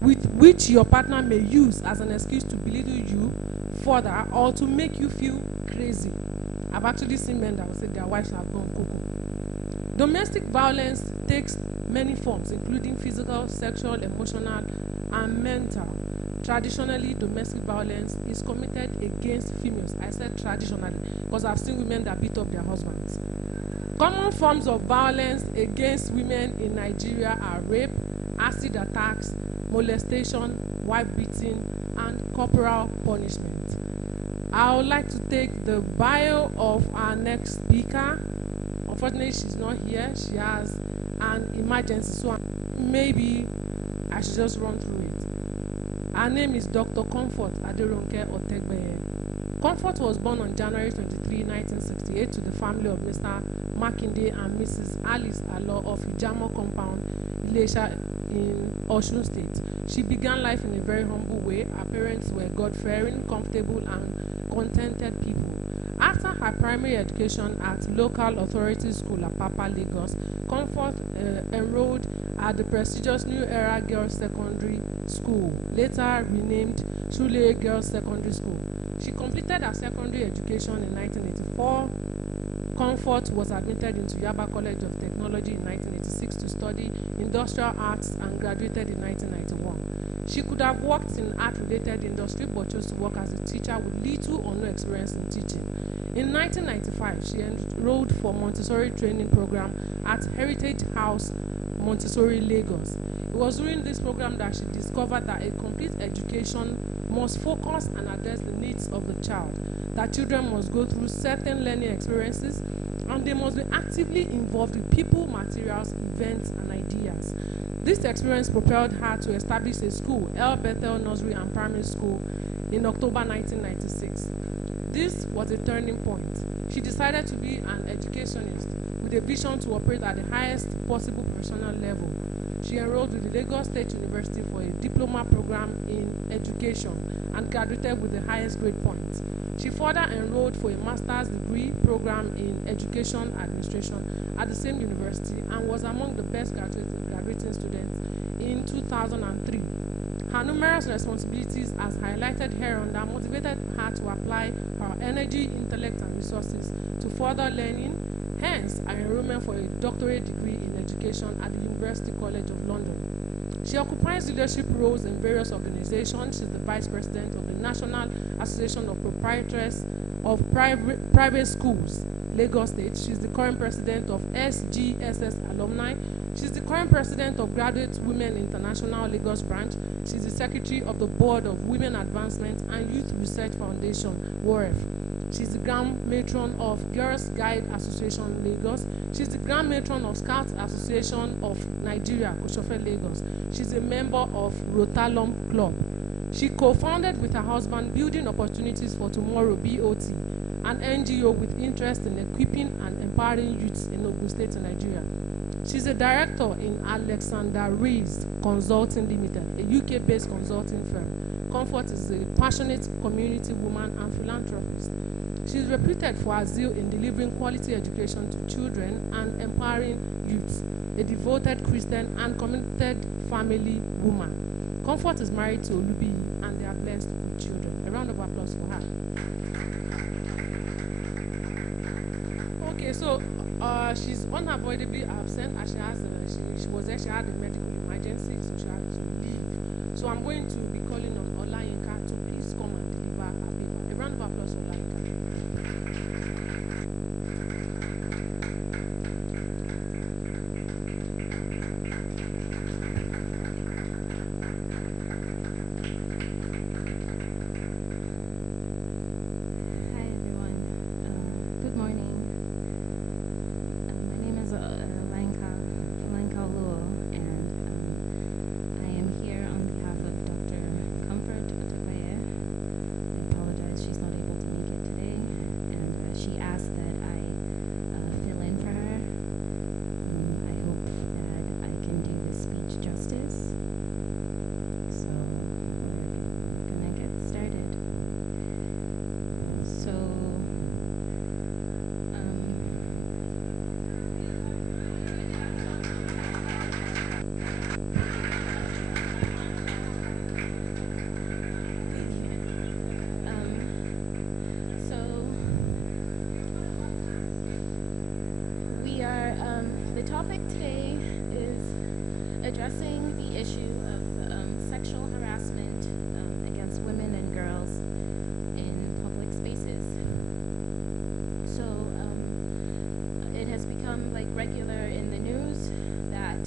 with which your partner may use as an excuse to belittle you further or to make you feel crazy. I've actually seen men that will say their wives have gone cuckoo. Domestic violence takes many forms, including physical, sexual, emotional, and mental. Traditionally, domestic violence is committed against females. I said traditionally because I've seen women that beat up their husbands. Common forms of violence against women in Nigeria are rape, acid attacks, molestation, wife beating, and corporal punishment. I would like to take the bio of our next speaker. Unfortunately, she's not here. She has an emergency, so maybe I should just run through it. Her name is Dr. Comfort Aderonke Otegbeye. Comfort was born on January 23, 1968 to the family of Mr. Makinde and Mrs. Alice Alo of Ijamo Compound, Ilesha in Osun State. She began life in a very humble way. Her parents were God-fearing, comfortable, and contented people. After her primary education at local authority school Apapa, Lagos, Comfort enrolled at the prestigious New Era Girls Secondary School, later renamed Shule Girls Secondary School. She completed her secondary education in 1984. Comfort was admitted into Yaba College of Technology in 1986 to study industrial arts and graduated in 1991. She could have worked in art-related industry but chose to work as a teacher with little or no experience in teaching. In 1995, she enrolled for Montessori training program at Heritage House, Montessori, Lagos. It was during this program that she discovered that a complete education must focus and address the needs of the child, that children must go through certain learning experiences, and they must be actively involved with people, materials, events, and ideas. This experience propelled her to establish a school, El Bethel Nursery and Primary School, in October 1996. This was a turning point. She decided to be an educationist with a vision to operate at the highest possible professional level. She enrolled with the Lagos State University for a diploma program in education and graduated with the highest grade points. She further enrolled for a master's degree program in education administration at the same university and was among the best graduating students in 2003. Her numerous responsibilities, as highlighted hereunder, motivated her to apply her energy, intellect, and resources to further learning, hence her enrollment for a doctorate degree in education at the University College of London. She occupies leadership roles in various organizations. She's the Vice President of the National Association of Proprietors of Private Schools, Lagos State. She's the current President of SGSS Alumni. She's the current President of Graduate Women International Lagos Branch. She's the Secretary of the Board of Women Advancement and Youth Research Foundation, WOREF. She's the Grand Matron of Girls Guide Association, Lagos. She's the Grand Matron of Scouts Association of Nigeria, Koshofe, Lagos. She's a member of Rotalum Club. She co-founded with her husband Building Opportunities for Tomorrow, BOT, an NGO with interest in equipping and empowering youths in Ogun State, Nigeria. She's a director in Alexander Rees Consulting Limited, a UK-based consulting firm. Comfort is a passionate community woman and philanthropist. She is reputed for her zeal in delivering quality education to children and empowering youth, a devoted Christian and committed family woman. Comfort is married to Olubi and they are blessed with children. A round of applause for her. Okay, so she's unavoidably absent as she has she was there, she had a medical emergency, so she had to leave. So I'm going to be calling on Olayinka to please come and deliver her paper. A round of applause for Olayinka. Hi everyone. Good morning. My name is Olayinka Oluo, and I am here on behalf of Dr. Comfort Otokoye. I apologize, she's not able to make it today, and she asked that I fill in for her. I hope that I can do this speech justice. So we're gonna get started. So, we are, the topic today is addressing the issue of sexual harassment against women and girls in public spaces. So it has become like regular in the news that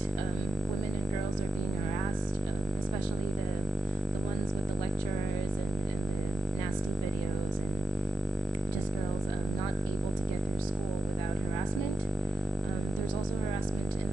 women and girls are being harassed, especially the ones with the lecturers and the nasty videos, and just girls not able to get through school without harassment. There's also harassment in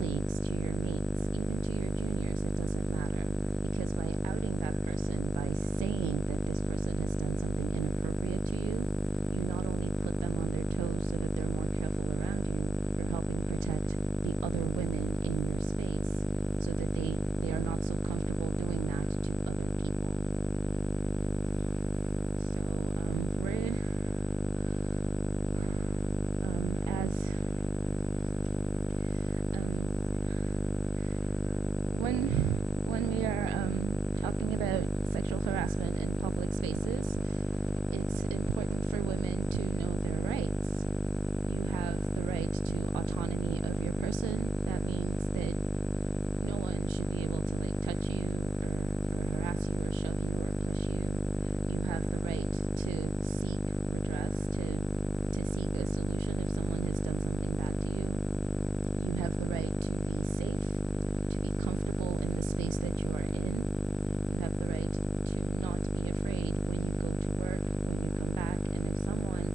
colleagues, to your mates, even to your juniors, it doesn't matter. Because by outing that person, by saying that this person has done something inappropriate to you, you not only put them on their toes so that they're more careful around you, you're helping protect the other women in your space so that they are not so comfortable doing that to other people. So we're as when we are talking about sexual harassment in public spaces, it's important for women to know their rights. You have the right to autonomy of your person. That means that no one should be able to like touch you or harass you or shove you or push you. You have the right to seek redress, to seek a solution if someone has done something bad to you. You have the right to be safe, to be comfortable in the space that you are in. You have the right to not be afraid when you go to work, when you come back, and if someone,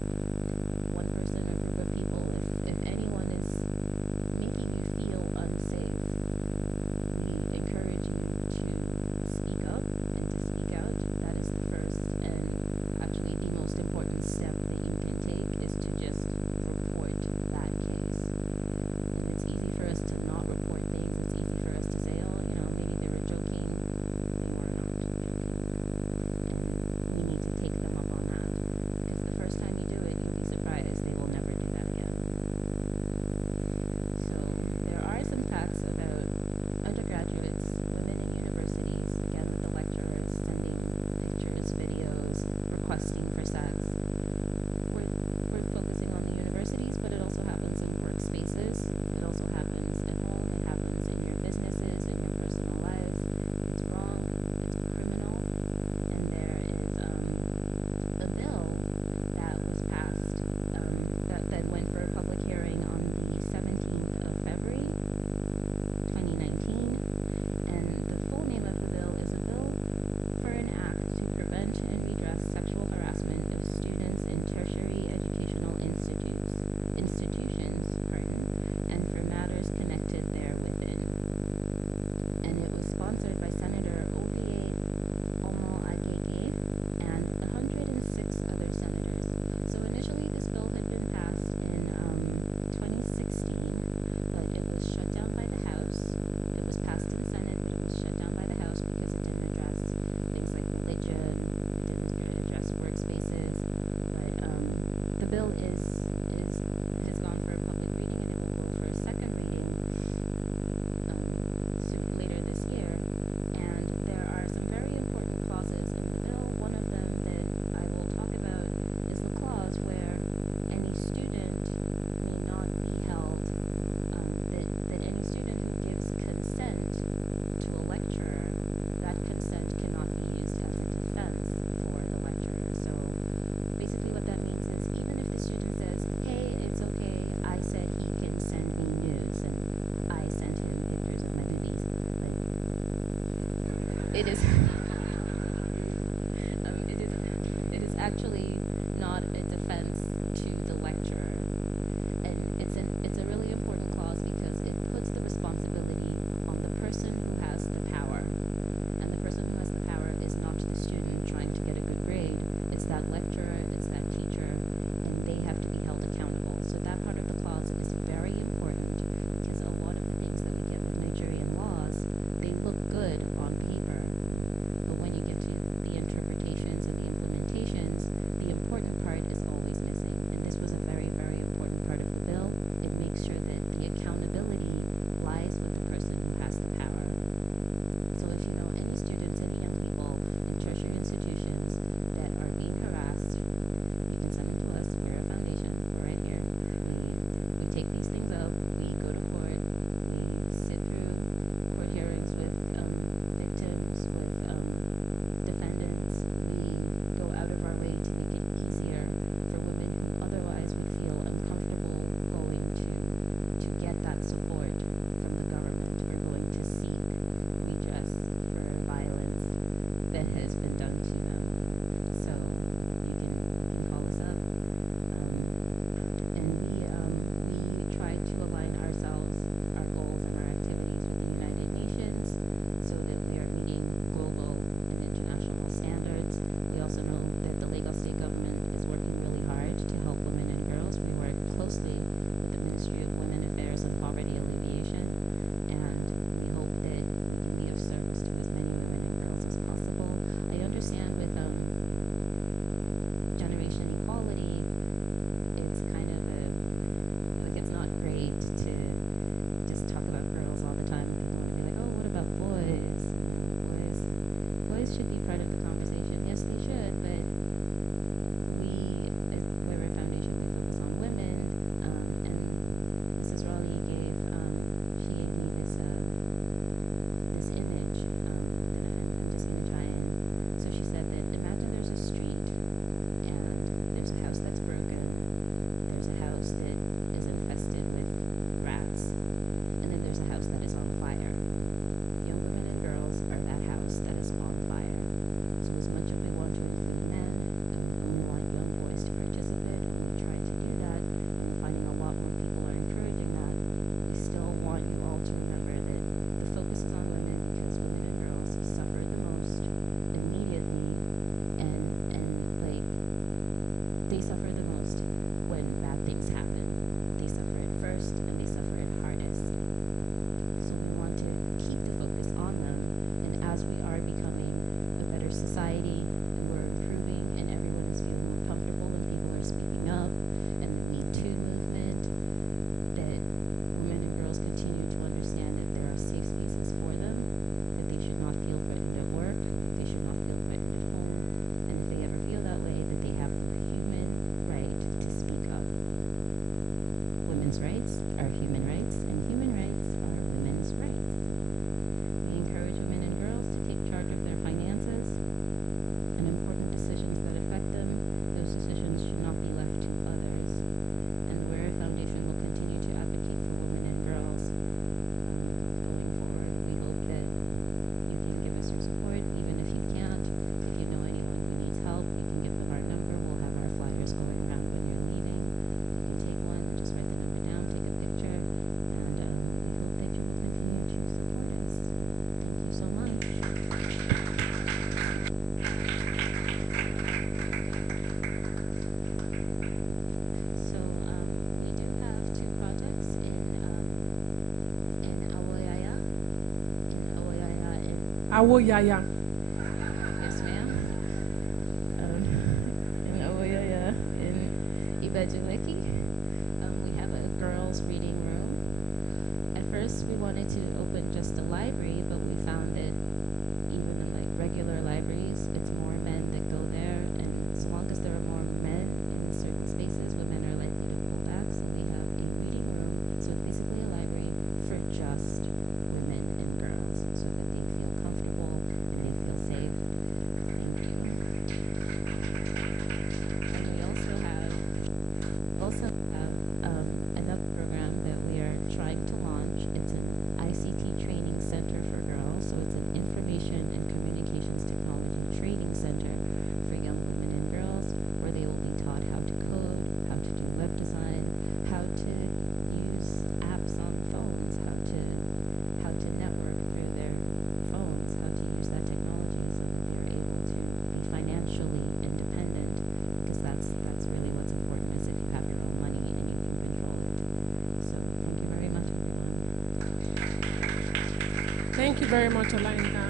one person or group of people, if anyone is making you feel unsafe, we encourage you to speak up and to speak out. That is the first and actually the most important step that you can take, is to just report that case. And it's easy for us to not report things. It's easy for us to say, oh, you know, maybe they were joking. They were not joking. And we need to take them up on that. Because the first time you do it, you'll be surprised. They will never do that again. So there are some facts about undergraduates, women in universities, again with the lecturers sending pictures, videos, requesting for sex. We're focusing on the universities, but it also happens in workspaces. It also happens at home. It happens in your businesses, in your personal lives. It's wrong. It's criminal. And there is a bill that was passed that went for a public hearing on the 17th of February, 2019. And the full name of the bill is a bill for an act to prevent and redress sexual harassment of students in tertiary educational institutions, and for matters connected therewithin. And it was sponsored by Senator Ovie Omo-Agege and 106 other senators. So initially this bill had been passed in 2016, but it was shut down by the House. It was passed in the Senate, but it was shut down by the House because it didn't address things like religion, it didn't address workspaces. But the bill has gone for a public reading, and it will go for a second reading later this year. And there are some very important clauses in the bill. One of them that I will talk about is the clause where any student may not be held, that any student who gives consent to a lecturer, that consent cannot be used as a defense for the lecturer. So basically what that means is, even if the student says, hey, it's okay, I said he can send me nudes, and I sent him pictures of my boobies, but it is it is actually not a defense to the lecturer. And it's a really important clause because it puts the responsibility on the person who has the power. And the person who has the power is not the student trying to get a good grade. It's that lecturer, it's that teacher, and they have to be held accountable. So that part of the clause is very important, because a lot of the things that we get with Nigerian laws, they look good on paper, women's rights are human rights, and human rights are women's rights. We encourage women and girls to take charge of their finances and important decisions that affect them. Those decisions should not be left to others. And the Ware Foundation will continue to advocate for women and girls. Going forward, we hope that you can give us your support, even if you can't. If you know anyone who needs help, you can give them our number. We'll have our flyers going around when you're leaving. You can take one, just write the number down, take a picture, and we hope that you will continue to support us. Thank you so much. So we do have two projects in Awoyaya. Awoyaya. Yes, ma'am. In Awoyaya, in Ibejuleki, we have a girls' reading room. At first, we wanted to open just a library, but we found that even in like regular libraries, it's more men that go there, and so long as there are more men in certain spaces, women are likely to pull back. So we have a reading room, so it's basically a library for just women and girls, so that they feel comfortable and they feel safe. Thank you. And we also have another program that we are trying to launch. It's an ICT training center for girls, so it's an information and communications technology training center for young women and girls, where they will be taught how to code, how to do web design, how to use apps on phones, how to network through their phones, how to use that technology so that they're able to be financially independent, because that's really what's important, is if you have your own money and you can control it. So thank you very much, everyone. Thank you very much, Olainka.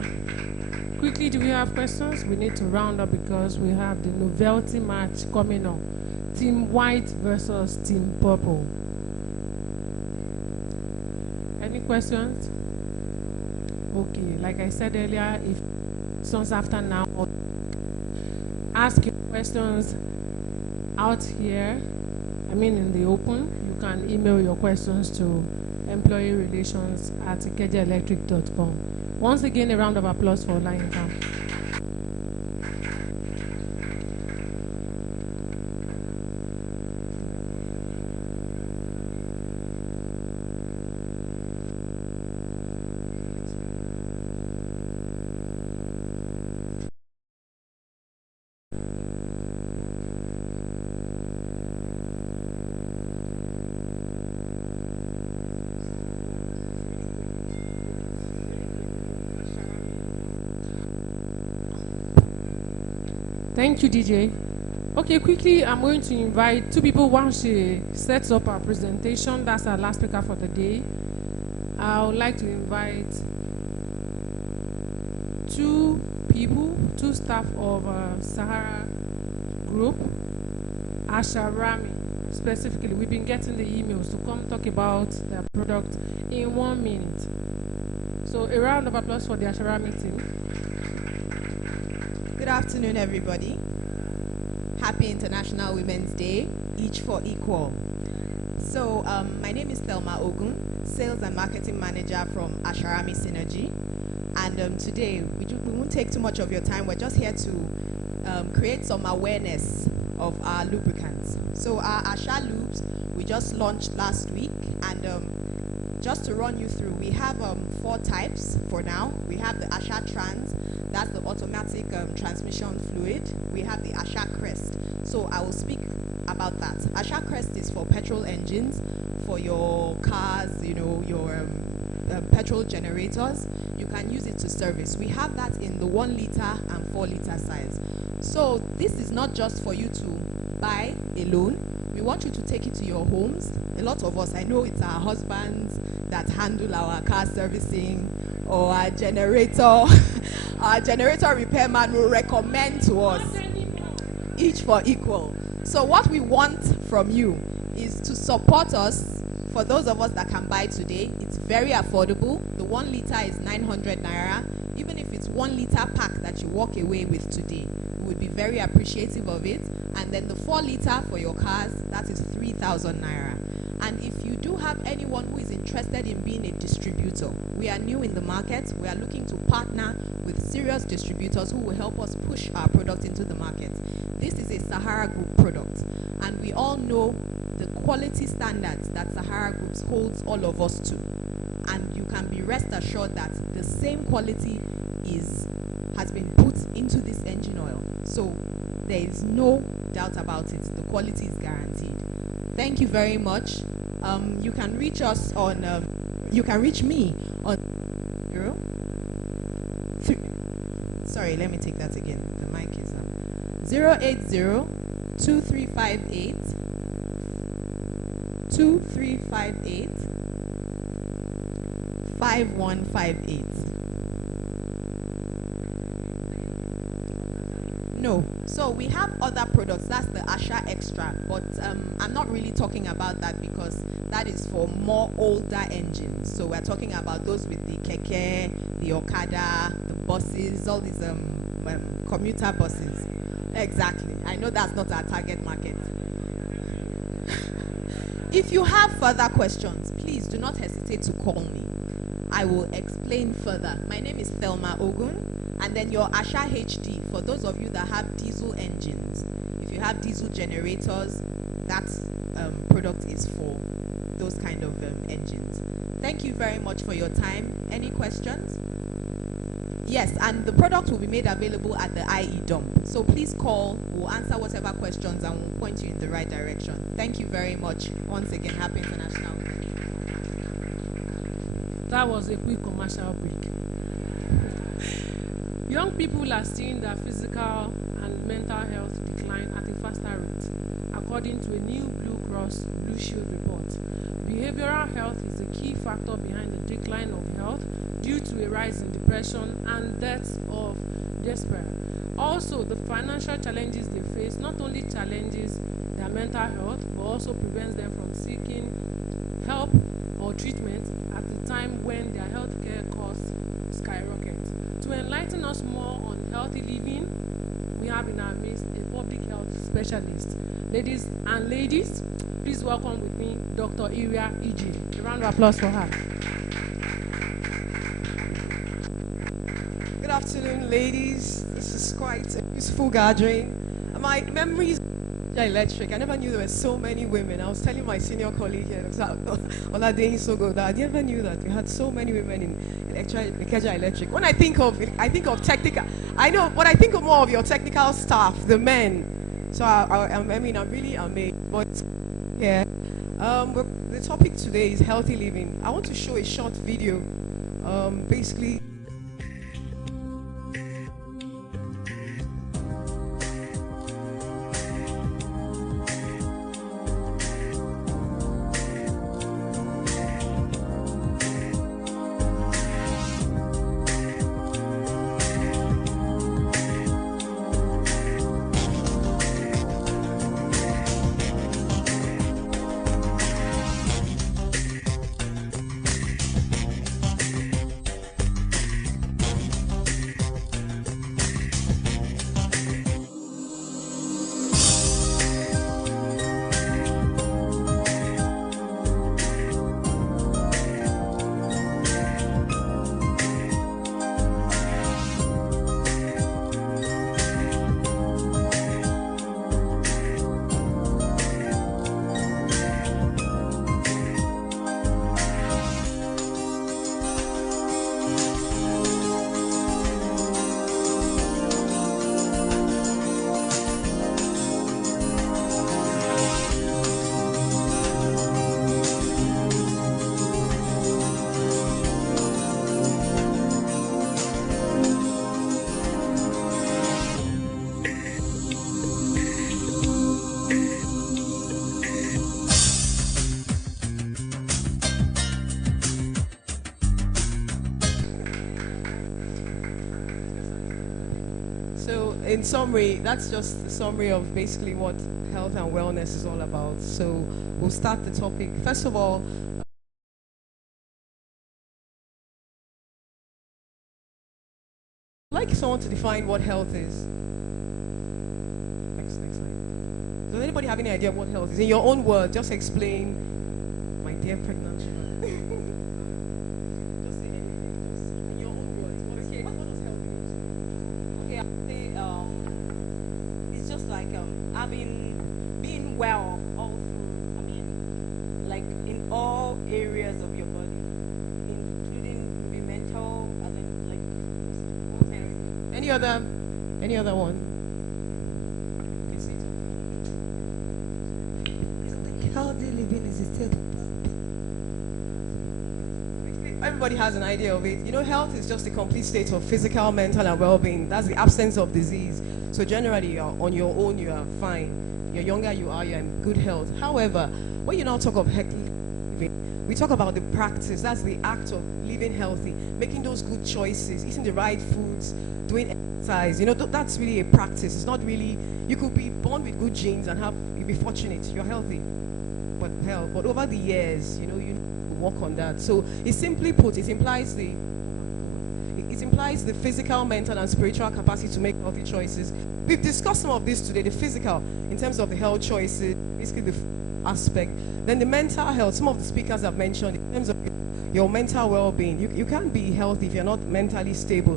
Quickly, do we have questions? We need to round up because we have the novelty match coming up. Team White versus Team Purple. Any questions? Okay, like I said earlier, if questions after now, or ask your questions out here, in the open. You can email your questions to employeerelations@ikejaelectric.com. Once again, a round of applause for Olainka. Thank you, DJ. Okay, quickly, I'm going to invite two people once she sets up our presentation. That's our last speaker for the day. I would like to invite two people, two staff of Sahara Group, Asharami, specifically. We've been getting the emails to come talk about their product in 1 minute. So a round of applause for the Asharami team. Good afternoon, everybody. Happy International Women's Day, each for equal. So my name is Thelma Ogun, Sales and Marketing Manager from Asharami Synergy. And today, we won't take too much of your time. We're just here to create some awareness of our lubricants. So our Asha Lubes, we just launched last week. And just to run you through, we have 4 types for now. We have the Asha Trans, that's the automatic transmission fluid. We have the Asha Crest. So I will speak about that. Asha Crest is for petrol engines, for your cars, your petrol generators. You can use it to service. We have that in the 1 liter and 4 liter size. So this is not just for you to buy alone. We want you to take it to your homes. A lot of us, I know it's our husbands that handle our car servicing, or our generator repairman will recommend to us, each for equal. So what we want from you is to support us. For those of us that can buy today, it's very affordable. The 1 liter is 900 naira. Even if it's 1 liter pack that you walk away with today, we would be very appreciative of it. And then the 4 liter for your cars, that is 3,000 naira. And if you have anyone who is interested in being a distributor, we are new in the market. We are looking to partner with serious distributors who will help us push our product into the market. This is a Sahara Group product, and we all know the quality standards that Sahara Groups holds all of us to. And you can be rest assured that the same quality has been put into this engine oil. So there is no doubt about it. The quality is guaranteed. Thank you very much. You can reach us on, you can reach me on 0. Let me take that again. The mic is 080-2358 5158. No. So we have other products. That's the Asha Extra, but I'm not really talking about that because that is for more older engines. So we're talking about those with the keke, the Okada, the buses, all these commuter buses. Exactly. I know that's not our target market. If you have further questions, please do not hesitate to call me. I will explain further. My name is Thelma Ogun. And then your Asha HD, for those of you that have diesel engines. If you have diesel generators, that product is for those kind of engines. Thank you very much for your time. Any questions? Yes, and the product will be made available at the IE dump. So please call, we'll answer whatever questions and we'll point you in the right direction. Thank you very much. Once again, Happy International. That was a quick commercial break. Young people are seeing their physical and mental health decline at a faster rate, according to a new Blue Cross Blue Shield report. Behavioral health is a key factor behind the decline of health due to a rise in depression and deaths of despair. Also, the financial challenges they face not only challenges their mental health, but also prevents them from seeking help or treatment at the time when their healthcare costs skyrocket. To enlighten us more on healthy living, we have in our midst a public health specialist. Ladies and ladies, please welcome with me Dr. Iria Ije. A round of applause for her. Good afternoon, ladies. This is quite a useful gathering. My memories are electric. I never knew there were so many women. I was telling my senior colleague here, Oladeni Sogo, that I never knew that we had so many women in Ikeja Electric. When I think of technical, I know, but I think of more of your technical staff, the men. So I'm really amazed. But yeah, the topic today is healthy living. I want to show a short video, basically. In summary, that's just a summary of basically what health and wellness is all about. So we'll start the topic. First of all, I'd like someone to define what health is. Next slide. Does anybody have any idea what health is? In your own words, just explain, my dear get pregnant. Just say anything. Just in your own words. Okay. What does health mean? Okay, I would say it's just like being well all through. I mean, like in all areas of your body, including the mental, and then like all kind of. Any other one? Okay, see. Healthy living is a state of Everybody has an idea of it. You know, health is just a complete state of physical, mental, and well-being. That's the absence of disease. So generally, you're on your own, you are fine. You're younger, you're in good health. However, when you now talk of healthy living, we talk about the practice. That's the act of living healthy, making those good choices, eating the right foods, doing exercise. You know, that's really a practice. It's not really. You could be born with good genes and you'll be fortunate. You're healthy, but over the years, you know, you work on that. So it's simply put, it implies the physical, mental, and spiritual capacity to make healthy choices. We've discussed some of this today, the physical, in terms of the health choices, basically the aspect. Then the mental health, some of the speakers have mentioned, in terms of your mental well-being. You can't be healthy if you're not mentally stable,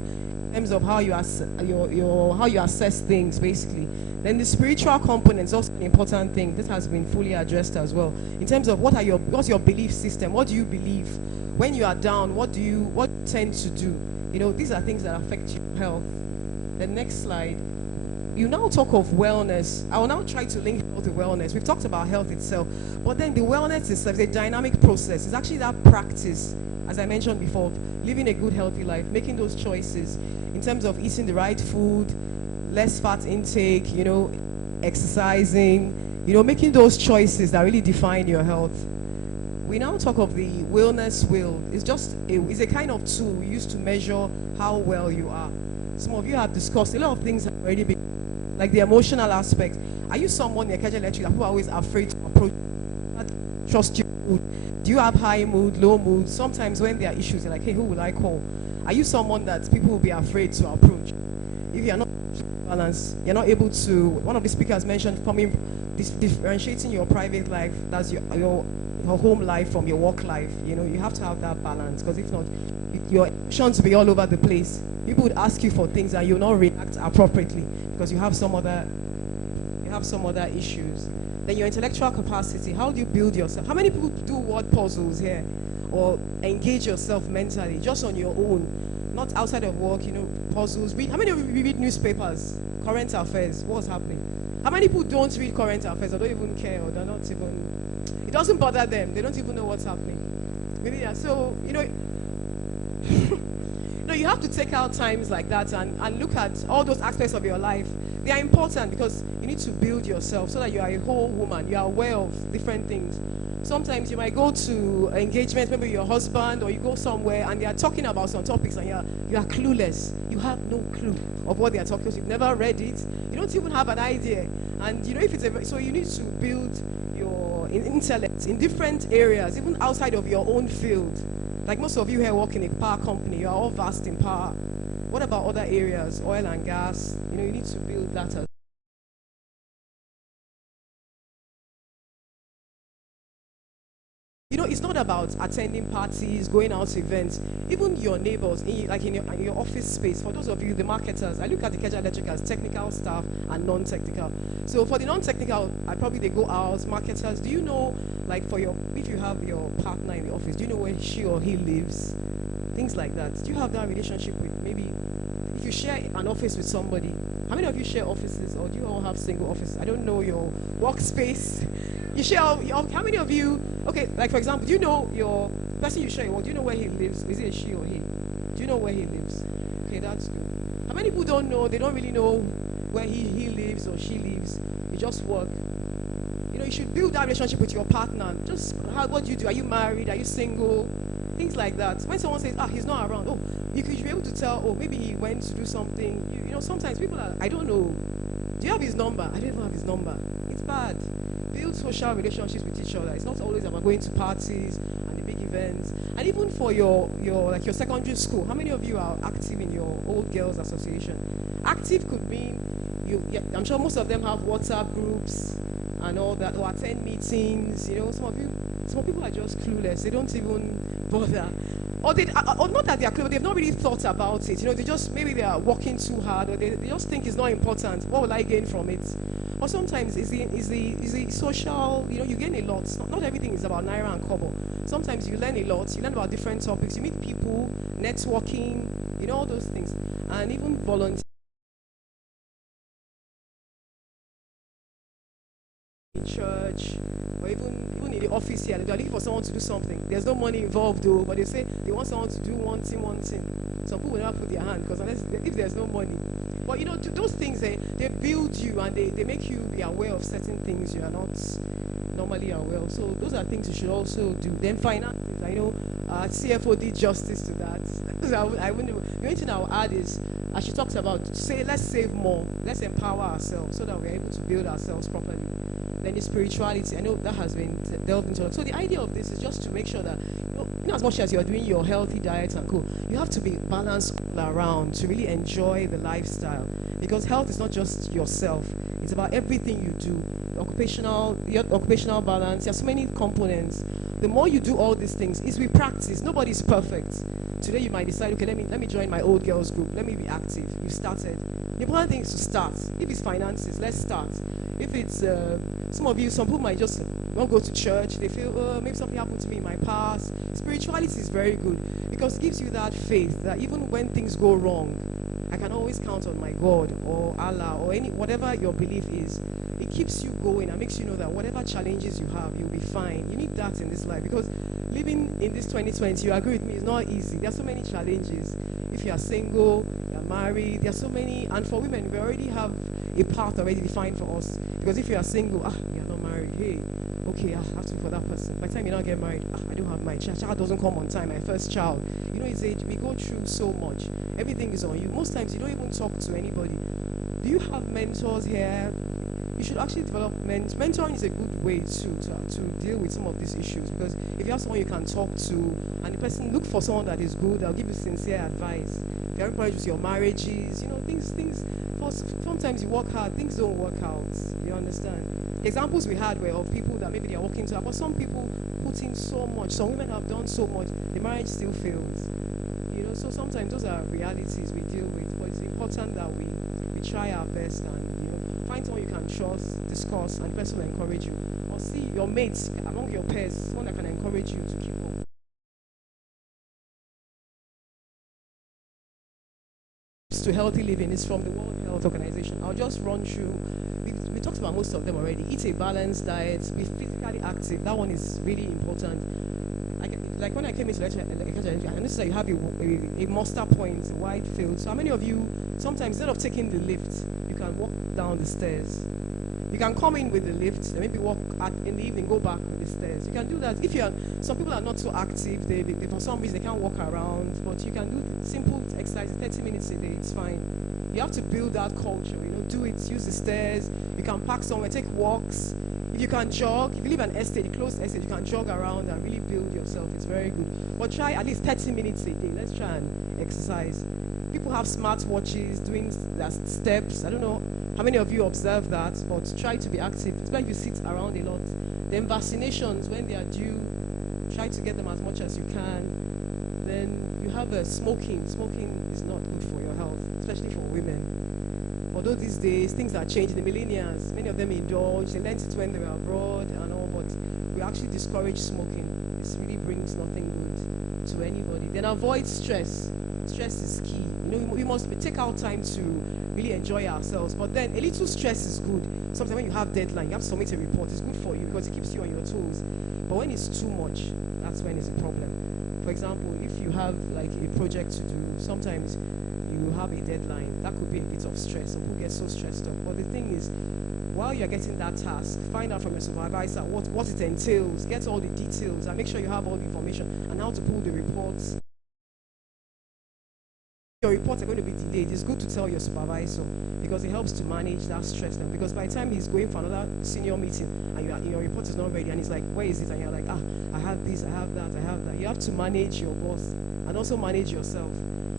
in terms of how you how you assess things, basically. Then the spiritual component is also an important thing. This has been fully addressed as well. In terms of what's your belief system? What do you believe? When you are down, what do you tend to do? You know, these are things that affect your health. The next slide. You now talk of wellness. I will now try to link health to wellness. We've talked about health itself, but then the wellness itself is a dynamic process. It's actually that practice, as I mentioned before, living a good, healthy life, making those choices in terms of eating the right food, less fat intake, you know, exercising, you know, making those choices that really define your health. We now talk of the wellness wheel. It's a kind of tool we use to measure how well you are. Some of you have discussed, a lot of things have already been, like the emotional aspect. Are you someone in Ikeja Electric that people are always afraid to approach, trust your mood? Do you have high mood, low mood? Sometimes when there are issues, you're like, hey, who will I call? Are you someone that people will be afraid to approach? If you're not balance, you're not able to, one of the speakers mentioned differentiating your private life, that's your home life from your work life. You know, you have to have that balance, because if not, your emotions will be all over the place. People would ask you for things and you'll not react appropriately because you have some other issues. Then your intellectual capacity, how do you build yourself? How many people do word puzzles here or engage yourself mentally just on your own, not outside of work, you know, puzzles? How many of you read newspapers, current affairs, what's happening? How many people don't read current affairs or don't even care, or they're not even, it doesn't bother them, they don't even know what's happening? Really, yeah. So, you know, you have to take out times like that and look at all those aspects of your life. They are important because you need to build yourself so that you are a whole woman. You are aware of different things. Sometimes you might go to engagement, maybe your husband, or you go somewhere and they are talking about some topics and you are clueless. You have no clue of what they are talking about. You've never read it. You don't even have an idea. And you know, so you need to build your intellect in different areas, even outside of your own field. Like most of you here work in a power company, you are all vast in power. What about other areas, oil and gas? You know, you need to build that as you know, it's not about attending parties, going out to events. Even your neighbors, in your office space, for those of you, the marketers, I look at the Ikeja Electric as technical staff and non-technical. So for the non-technical, they go out, marketers. Do you know, like if you have your partner in the office, do you know where she or he lives? Things like that. Do you have that relationship with, maybe, if you share an office with somebody, how many of you share offices, or do you all have single offices? I don't know your workspace. You share, how many of you, okay, like for example, do you know your person you share, do you know where he lives? Is it a she or he? Do you know where he lives? Okay, that's good. How many people don't know, they don't really know where he lives or she lives? You just work. You know, you should build that relationship with your partner. Just, what do you do? Are you married? Are you single? Things like that. When someone says, he's not around, you could be able to tell, maybe he went to do something. You know, sometimes people are, I don't know. Do you have his number? I don't even have his number. It's bad. Build social relationships with each other. It's not always about going to parties and the big events. And even for your secondary school, how many of you are active in your old girls association? Active could mean I'm sure most of them have WhatsApp groups and all that, or attend meetings. You know, some of you Some people are just clueless. They don't even bother. Or not that they are clueless, they've not really thought about it. They just, maybe they are working too hard, or they just think it's not important. What will I gain from it? Or sometimes is the social, you gain a lot. Not everything is about naira and kobo. Sometimes you learn a lot. You learn about different topics. You meet people, networking, all those things. And even volunteer. Church, or even in the office here, they're looking for someone to do something. There's no money involved though, but they say they want someone to do one thing. Some people will not put their hand because if there's no money. But those things, they build you and they make you be aware of certain things you are not normally aware of. So those are things you should also do. Then finances, I know CFO did justice to that. I wouldn't. The only thing I will add is, as she talks about, let's save more, let's empower ourselves so that we're able to build ourselves properly. Then the spirituality, I know that has been delved into. So the idea of this is just to make sure that, as much as you're doing your healthy diet and co, you have to be balanced all around to really enjoy the lifestyle. Because health is not just yourself; it's about everything you do. Your occupational balance. There's so many components. The more you do all these things, is we practice. Nobody's perfect. Today you might decide, okay, let me join my old girls group. Let me be active. You started. The important thing is to start. If it's finances, let's start. If it's some people might just won't go to church. They feel, maybe something happened to me in my past. Spirituality is very good because it gives you that faith that even when things go wrong, I can always count on my God or Allah or whatever your belief is. It keeps you going and makes you know that whatever challenges you have, you'll be fine. You need that in this life because living in this 2020, you agree with me, it's not easy. There are so many challenges. If you are single, you are married, there are so many. And for women, we already have a path already defined for us. Because if you are single, you are not married, hey, okay, I have to for that person. By the time you not get married, I don't have my child doesn't come on time, my first child. We go through so much. Everything is on you. Most times you don't even talk to anybody. Do you have mentors here? You should actually develop mentoring is a good way to deal with some of these issues, because if you have someone you can talk to and the person, look for someone that is good, they'll give you sincere advice. If you're encouraged with your marriages, things sometimes you work hard, things don't work out. You understand? The examples we had were of people that maybe they are working too hard, but some people put in so much. Some women have done so much, the marriage still fails. So sometimes those are realities we deal with, but it's important that we try our best and find someone you can trust, discuss, and the person will encourage you. Or see your mates among your peers, someone that can encourage you to keep up. To healthy living is from the World Health Organization. I'll just run through. We talked about most of them already. Eat a balanced diet, be physically active. That one is really important. Like when I came into lecture, I noticed that you have a muster point, a wide field. So how many of you, sometimes instead of taking the lift, you can walk down the stairs? You can come in with the lift and maybe walk in the evening, go back with the stairs. You can do that. Some people are not so active, they for some reason they can't walk around, but you can do simple exercise, 30 minutes a day, it's fine. You have to build that culture, do it, use the stairs. You can park somewhere, take walks. If you can jog, if you live in an estate, a closed estate, you can jog around and really build yourself. It's very good. But try at least 30 minutes a day. Let's try and exercise. People have smart watches doing their steps. I don't know how many of you observe that, but try to be active. It's better if you sit around a lot. Then vaccinations, when they are due, try to get them as much as you can. Then you have smoking. Smoking is not good for your health, especially for women. Although these days things are changing, the millennials, many of them indulge, they learned it when they were abroad and all, but we actually discourage smoking. This really brings nothing good to anybody. Then avoid stress. Stress is key. We must take out time to really enjoy ourselves, but then a little stress is good. Sometimes when you have deadline, you have to submit a report, it's good for you because it keeps you on your toes. But when it's too much, that's when it's a problem. For example, if you have like a project to do, sometimes you have a deadline, that could be a bit of stress. Some people get so stressed up. But the thing is, while you're getting that task, find out from your supervisor what it entails, get all the details, and make sure you have all the information and how to pull the reports. Your reports are going to be delayed. It's good to tell your supervisor because it helps to manage that stress. Now, because by the time he's going for another senior meeting and your report is not ready and he's like, where is it? And you're like, I have this, I have that, I have that. You have to manage your boss and also manage yourself.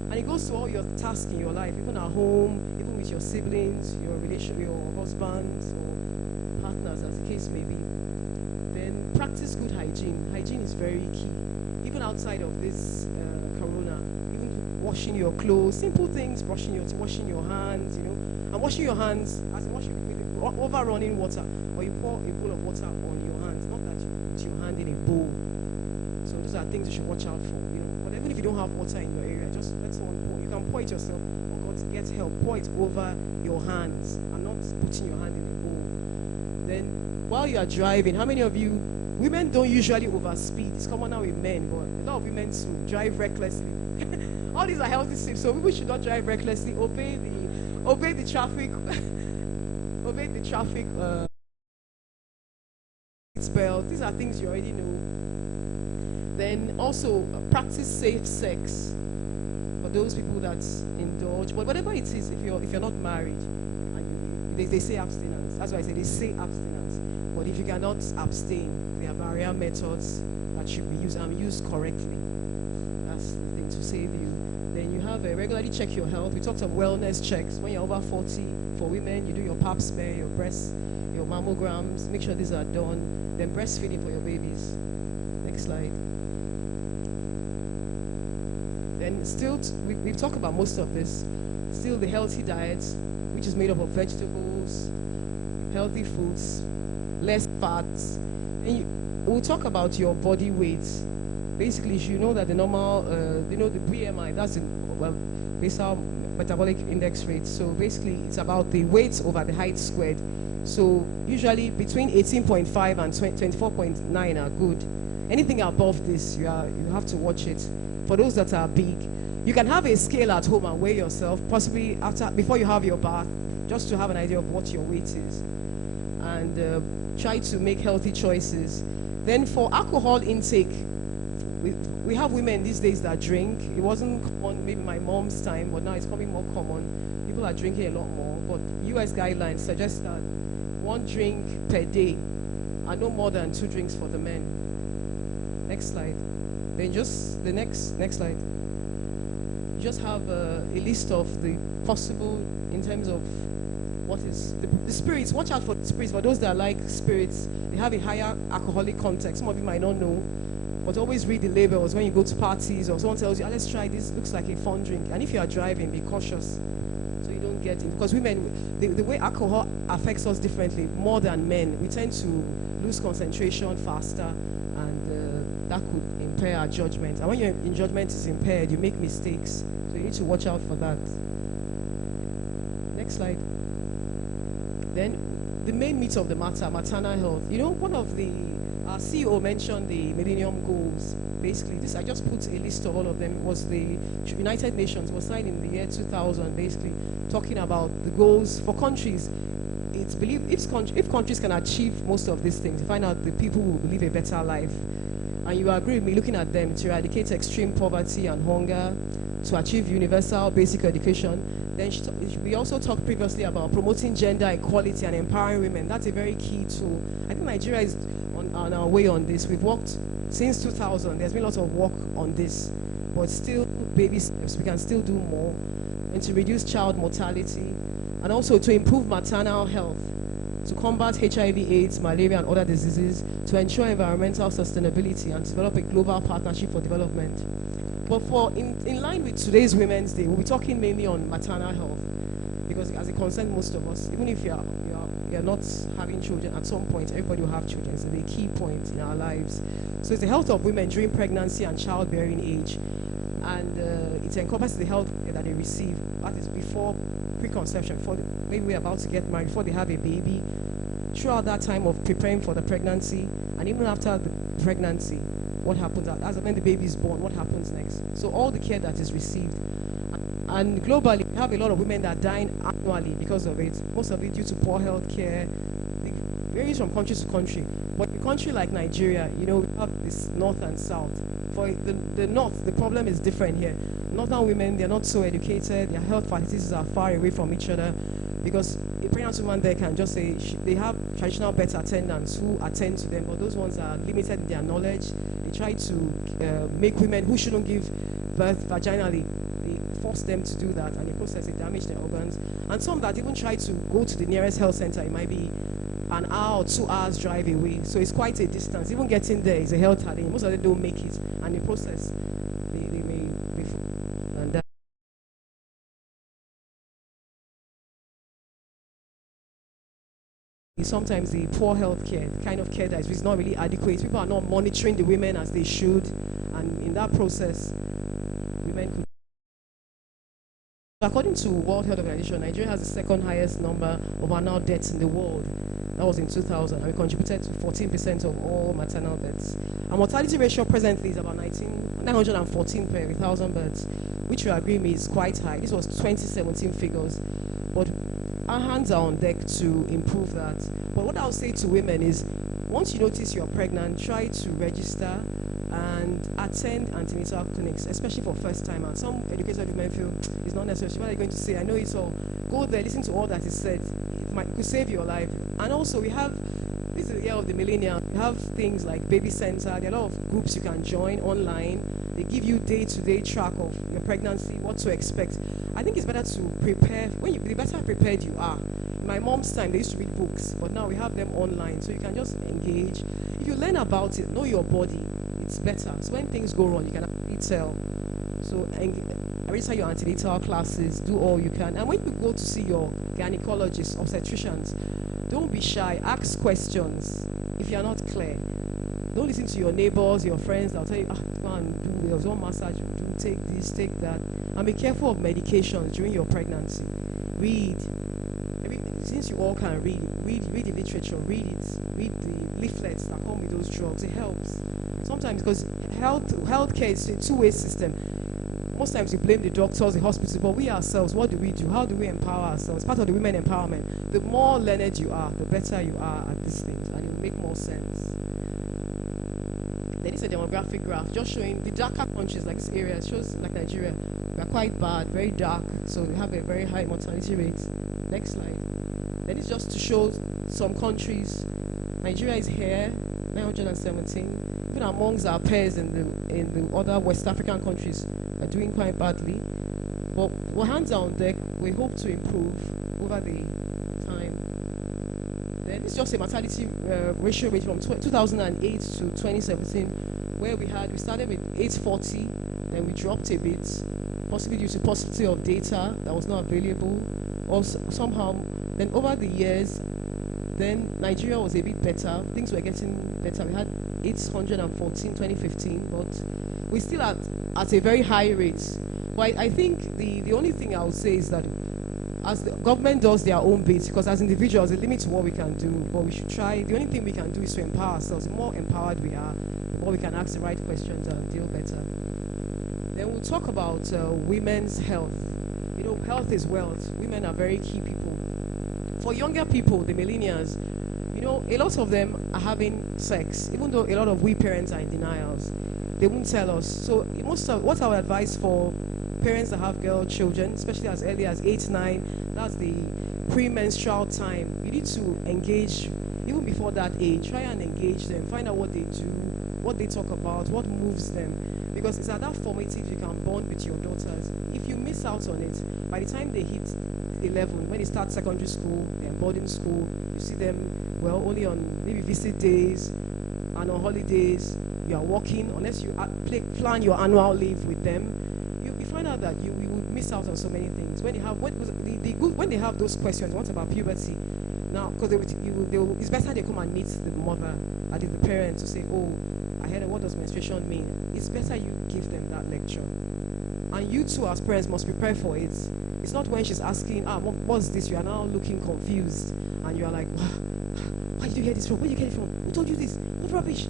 And it goes to all your tasks in your life, even at home, even with your siblings, your husbands or partners, as the case may be. Then practice good hygiene. Hygiene is very key. Even outside of this corona, even washing your clothes, simple things, washing your hands, and washing your hands as in washing with over running water, or you pour a bowl of water on your hands, not that you put your hand in a bowl. So those are things you should watch out for. But even if you don't have water in your area, just let someone pour. You can pour it yourself, or go to get help. Pour it over your hands, and not putting your hand in a bowl. Then, while you are driving, how many of you, women don't usually overspeed? It's common now with men, but a lot of women too drive recklessly. All these are healthy tips, so people should not drive recklessly. Obey the traffic. Obey the traffic belt. These are things you already know. Then also practice safe sex for those people that indulge. But whatever it is, if you're not married, and they say abstinence. That's why I say they say abstinence. But if you cannot abstain, there are barrier methods that should be used and used correctly. That's the thing to save you. Then you have a regularly check your health. We talked of wellness checks. When you're over 40, for women, you do your pap smear, your breast, your mammograms. Make sure these are done. Then breastfeeding for your babies. Next slide. Then still, we've talked about most of this. Still the healthy diet, which is made up of vegetables, healthy foods, less fats. And we'll talk about your body weight. Basically, you know that the normal, the BMI, that's the basal metabolic index rate. So basically, it's about the weight over the height squared. So usually between 18.5 and 24.9 are good. Anything above this, you have to watch it. For those that are big, you can have a scale at home and weigh yourself, possibly before you have your bath, just to have an idea of what your weight is. And try to make healthy choices. Then for alcohol intake, we have women these days that drink. It wasn't common maybe my mom's time, but now it's becoming more common. People are drinking a lot more. But US guidelines suggest that 1 drink per day and no more than 2 drinks for the men. Next slide. Then just the next slide. You just have a list of the possible in terms of what is the spirits. Watch out for the spirits. For those that like spirits, they have a higher alcoholic content. Some of you might not know, but always read the labels when you go to parties or someone tells you, let's try this, looks like a fun drink. And if you are driving, be cautious so you don't get it. Because women, the way alcohol affects us differently, more than men, we tend to lose concentration faster, and that could impair our judgment. And when your judgment is impaired, you make mistakes. So you need to watch out for that. Next slide. Then the main meat of the matter, maternal health. One of the CEO mentioned the Millennium Goals. Basically, this I just put a list of all of them. It was the United Nations, was signed in the year 2000. Basically, talking about the goals for countries. It's believed if countries can achieve most of these things, you find out the people will live a better life. And you agree with me, looking at them, to eradicate extreme poverty and hunger, to achieve universal basic education. Then we also talked previously about promoting gender equality and empowering women. That's a very key tool. I think Nigeria is on our way on this. We've worked since 2000. There's been lots of work on this, but still baby steps. We can still do more, and to reduce child mortality, and also to improve maternal health, to combat HIV/AIDS, malaria, and other diseases, to ensure environmental sustainability, and to develop a global partnership for development. But in line with today's Women's Day, we'll be talking mainly on maternal health, because as it concerns most of us, even if you're not having children, at some point everybody will have children. It's a key point in our lives. So it's the health of women during pregnancy and childbearing age, and it encompasses the health that they receive. That is before preconception, before maybe we're about to get married, before they have a baby, throughout that time of preparing for the pregnancy, and even after the pregnancy, what happens as when the baby is born, what happens next. So all the care that is received. And globally, we have a lot of women that are dying annually because of it. Most of it due to poor health care. It varies from country to country. But in a country like Nigeria, we have this north and south. For the north, the problem is different here. Northern women, they're not so educated. Their health facilities are far away from each other, because a pregnant woman there can just say they have traditional birth attendants who attend to them, but those ones are limited in their knowledge. They try to make women who shouldn't give birth vaginally, they force them to do that, and the process, it damage their organs. And some that even try to go to the nearest health center, it might be an hour or 2 hours drive away. So it's quite a distance. Even getting there is a health challenge. Most of them don't make it, and the process, they may be and that. Sometimes the poor health care, the kind of care that is not really adequate. People are not monitoring the women as they should, and in that process, women could. According to World Health Organization, Nigeria has the second highest number of annual deaths in the world. That was in 2000, and we contributed to 14% of all maternal deaths. Our mortality ratio presently is about 914 per 1,000 births, which we agree is quite high. This was 2017 figures, but our hands are on deck to improve that. But what I'll say to women is, once you notice you're pregnant, try to register and attend antenatal clinics, especially for first timers. Some educated women feel it's not necessary. What are you going to say? I know it's all. Go there, listen to all that is said. It could save your life. And also, this is the year of the millennial. We have things like Baby Center. There are a lot of groups you can join online. They give you day-to-day track of your pregnancy, what to expect. I think it's better to prepare. The better prepared you are. In my mom's time, they used to read books, but now we have them online, so you can just engage. If you learn about it, know your body, it's better. So when things go wrong, you can actually tell. So register your antenatal classes, do all you can. And when you go to see your gynecologists, obstetricians, don't be shy. Ask questions if you're not clear. Don't listen to your neighbors, your friends. They'll tell you, go and do, there's one massage, do, take this, take that. And be careful of medications during your pregnancy. Read. Since you all can read the literature, read the leaflets that come with those drugs. It helps. Sometimes, because healthcare is a two-way system. Most times you blame the doctors, the hospital, but we ourselves, what do we do? How do we empower ourselves? Part of the women empowerment. The more learned you are, the better you are at these things, and it will make more sense. There is a demographic graph just showing the darker countries, like this area, it shows like Nigeria. We are quite bad, very dark, so we have a very high mortality rate. Next slide. Then it's just to show some countries. Nigeria is here, 917. Even amongst our peers in the other West African countries are doing quite badly. But we're hands on deck. We hope to improve over the time. Then this is just a mortality ratio rate from 2008 to 2017, where we started with 840, then we dropped a bit, possibly due to paucity of data that was not available, or somehow. Then over the years, then Nigeria was a bit better. Things were getting better. We had 814 2015, but we're still at a very high rate. But I think the only thing I would say is that as the government does their own bit, because as individuals, a limit to what we can do, but we should try. The only thing we can do is to empower ourselves. The more empowered we are, the more we can ask the right questions and deal better. Then we'll talk about women's health. You know, health is wealth. Women are very key people. For younger people, the millennials, you know, a lot of them are having sex, even though a lot of we parents are in denials. They won't tell us. So what I would advise for parents that have girl children, especially as early as 8, 9, that's the premenstrual time. You need to engage, even before that age, try and engage them, find out what they do, what they talk about, what moves them. Because it's at that formative you can bond with your daughters. If you miss out on it, by the time they hit 11, when they start secondary school, they're boarding school, you see them, well, only on maybe visit days and on holidays, you are working, unless you plan your annual leave with them, you find out that you will miss out on so many things. When they have those questions, what about puberty? Now, because it's better they come and meet the mother, and the parents to say, oh, I heard what does menstruation mean? It's better you give them that lecture. And you too, as parents, must prepare for it. It's not when she's asking, what's this? You are now looking confused, and you are like, why did you hear this from? Where did you get it from? Who told you this? What rubbish?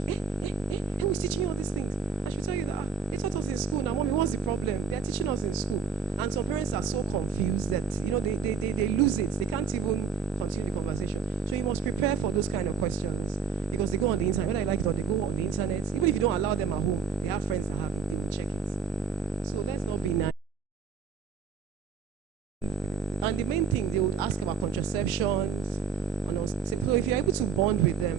Who's teaching you all these things? I should tell you that they taught us in school. Now, mommy, what's the problem? They are teaching us in school, and some parents are so confused that they lose it. They can't even continue the conversation. So you must prepare for those kind of questions, because they go on the internet. Whether I like it or they go on the internet. Even if you don't allow them at home, they have friends that have it. They will check it. So let's not be naive. And the main thing, they would ask about contraceptions. So if you're able to bond with them,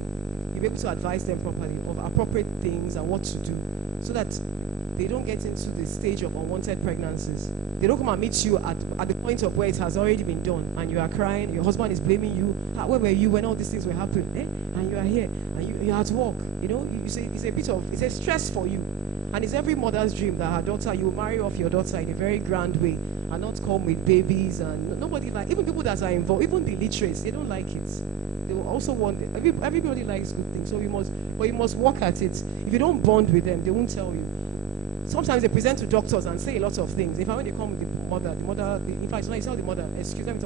you'll be able to advise them properly of appropriate things and what to do, so that they don't get into the stage of unwanted pregnancies. They don't come and meet you at the point of where it has already been done, and you are crying, your husband is blaming you. Where were you when all these things were happening? And you are here, and you're at work. You say it's a stress for you. And it's every mother's dream that her daughter, you will marry off your daughter in a very grand way and not come with babies. And nobody even people that are involved, even the illiterates, they don't like it. They will also want it. Everybody likes good things, so you must work at it. If you don't bond with them, they won't tell you. Sometimes they present to doctors and say a lot of things. In fact, when they come with the mother, in fact, you tell the mother, excuse me, I've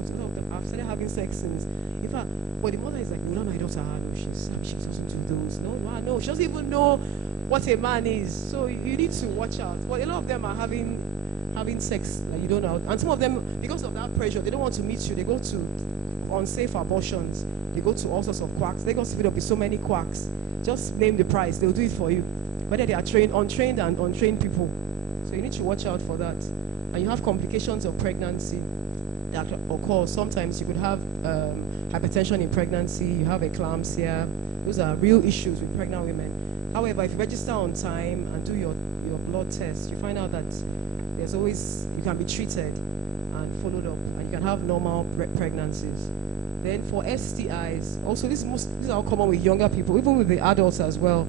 started having sex since. In fact, but the mother is like, no, my daughter, no, she doesn't do those. No, she doesn't even know what a man is. So you need to watch out. But a lot of them are having sex like you don't know. And some of them, because of that pressure, they don't want to meet you. They go to unsafe abortions. They go to all sorts of quacks. They go to so many quacks. Just name the price. They'll do it for you. Whether they are untrained and untrained people. So you need to watch out for that. And you have complications of pregnancy that occur. Sometimes you could have hypertension in pregnancy. You have eclampsia. Those are real issues with pregnant women. However, if you register on time and do your blood test, you find out that you can be treated and followed up, and you can have normal pregnancies. Then for STIs, also these are all common with younger people, even with the adults as well.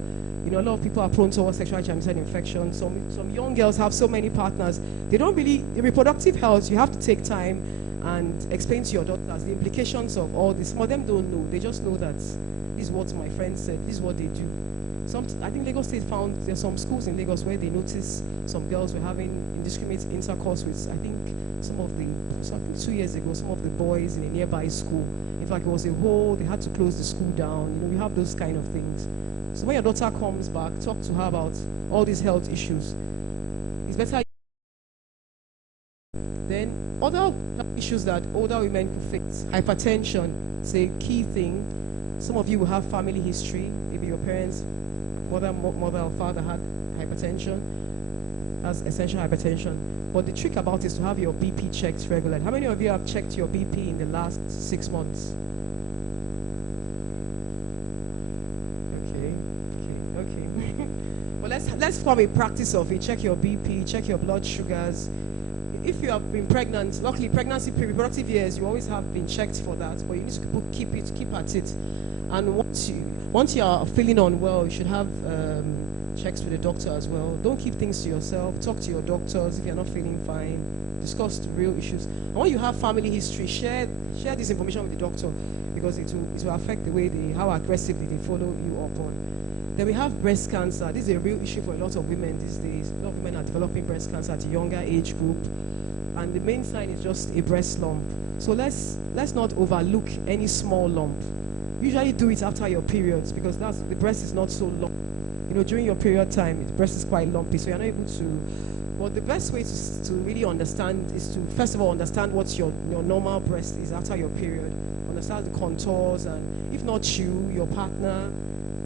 A lot of people are prone towards sexually transmitted infection. Some young girls have so many partners. They don't really, in reproductive health, you have to take time and explain to your daughters the implications of all this. Some of them don't know. They just know that this is what my friend said, this is what they do. I think Lagos State found there's some schools in Lagos where they noticed some girls were having indiscriminate intercourse with, I think 2 years ago, some of the boys in a nearby school. In fact, it was they had to close the school down. We have those kind of things. So when your daughter comes back, talk to her about all these health issues. It's better. Then other issues that older women could face, hypertension is a key thing. Some of you will have family history. Maybe your parents, mother or father had hypertension. That's essential hypertension. But the trick about it is to have your BP checked regularly. How many of you have checked your BP in the last 6 months? Okay. But let's form a practice of it. Check your BP, check your blood sugars. If you have been pregnant, luckily pregnancy, reproductive years, you always have been checked for that. But you need to keep at it. And once you are feeling unwell, you should have checks with the doctor as well. Don't keep things to yourself. Talk to your doctors if you're not feeling fine. Discuss the real issues. And when you have family history, share this information with the doctor, because it will affect the way how aggressively they follow you up on. Then we have breast cancer. This is a real issue for a lot of women these days. A lot of women are developing breast cancer at a younger age group, and the main sign is just a breast lump. So let's not overlook any small lump. Usually do it after your periods, because the breast is not so long. During your period time, the breast is quite lumpy, so you're not able to. But the best way to really understand is to first of all understand what your normal breast is after your period. Understand the contours, and if not you, your partner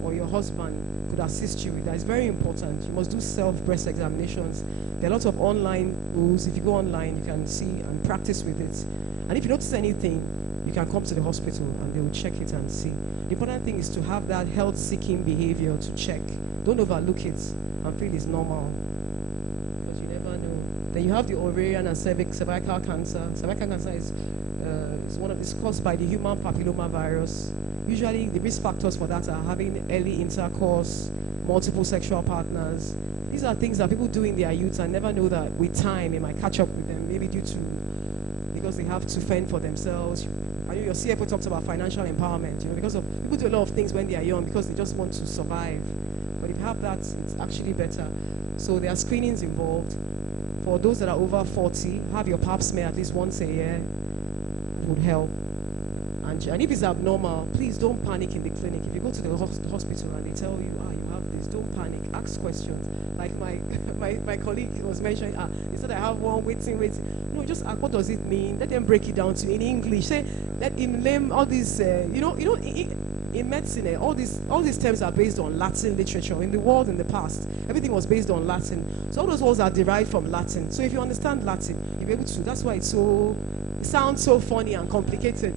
or your husband could assist you with that. It's very important. You must do self-breast examinations. There are lots of online tools. If you go online, you can see and practice with it. And if you notice anything, you can come to the hospital and they will check it and see. The important thing is to have that health-seeking behavior to check. Don't overlook it and feel it's normal, because you never know. Then you have the ovarian and cervical cancer. Cervical cancer is caused by the human papilloma virus. Usually the risk factors for that are having early intercourse, multiple sexual partners. These are things that people do in their youth and never know that with time it might catch up with them, maybe because they have to fend for themselves. I know your CFO talks about financial empowerment, because of people do a lot of things when they are young because they just want to survive. But if you have that, it's actually better. So there are screenings involved. For those that are over 40, have your pap smear at least once a year. It would help. And if it's abnormal, please don't panic in the clinic. If you go to the hospital and they tell you, you have this, don't panic. Ask questions. Like my colleague was mentioning, he said, I have one waiting. No, just ask, what does it mean? Let them break it down to you in English. Say, let him name all these, in medicine, all these terms are based on Latin literature. In the world in the past, everything was based on Latin. So all those words are derived from Latin. So if you understand Latin, you'll be able to. That's why it sounds so funny and complicated.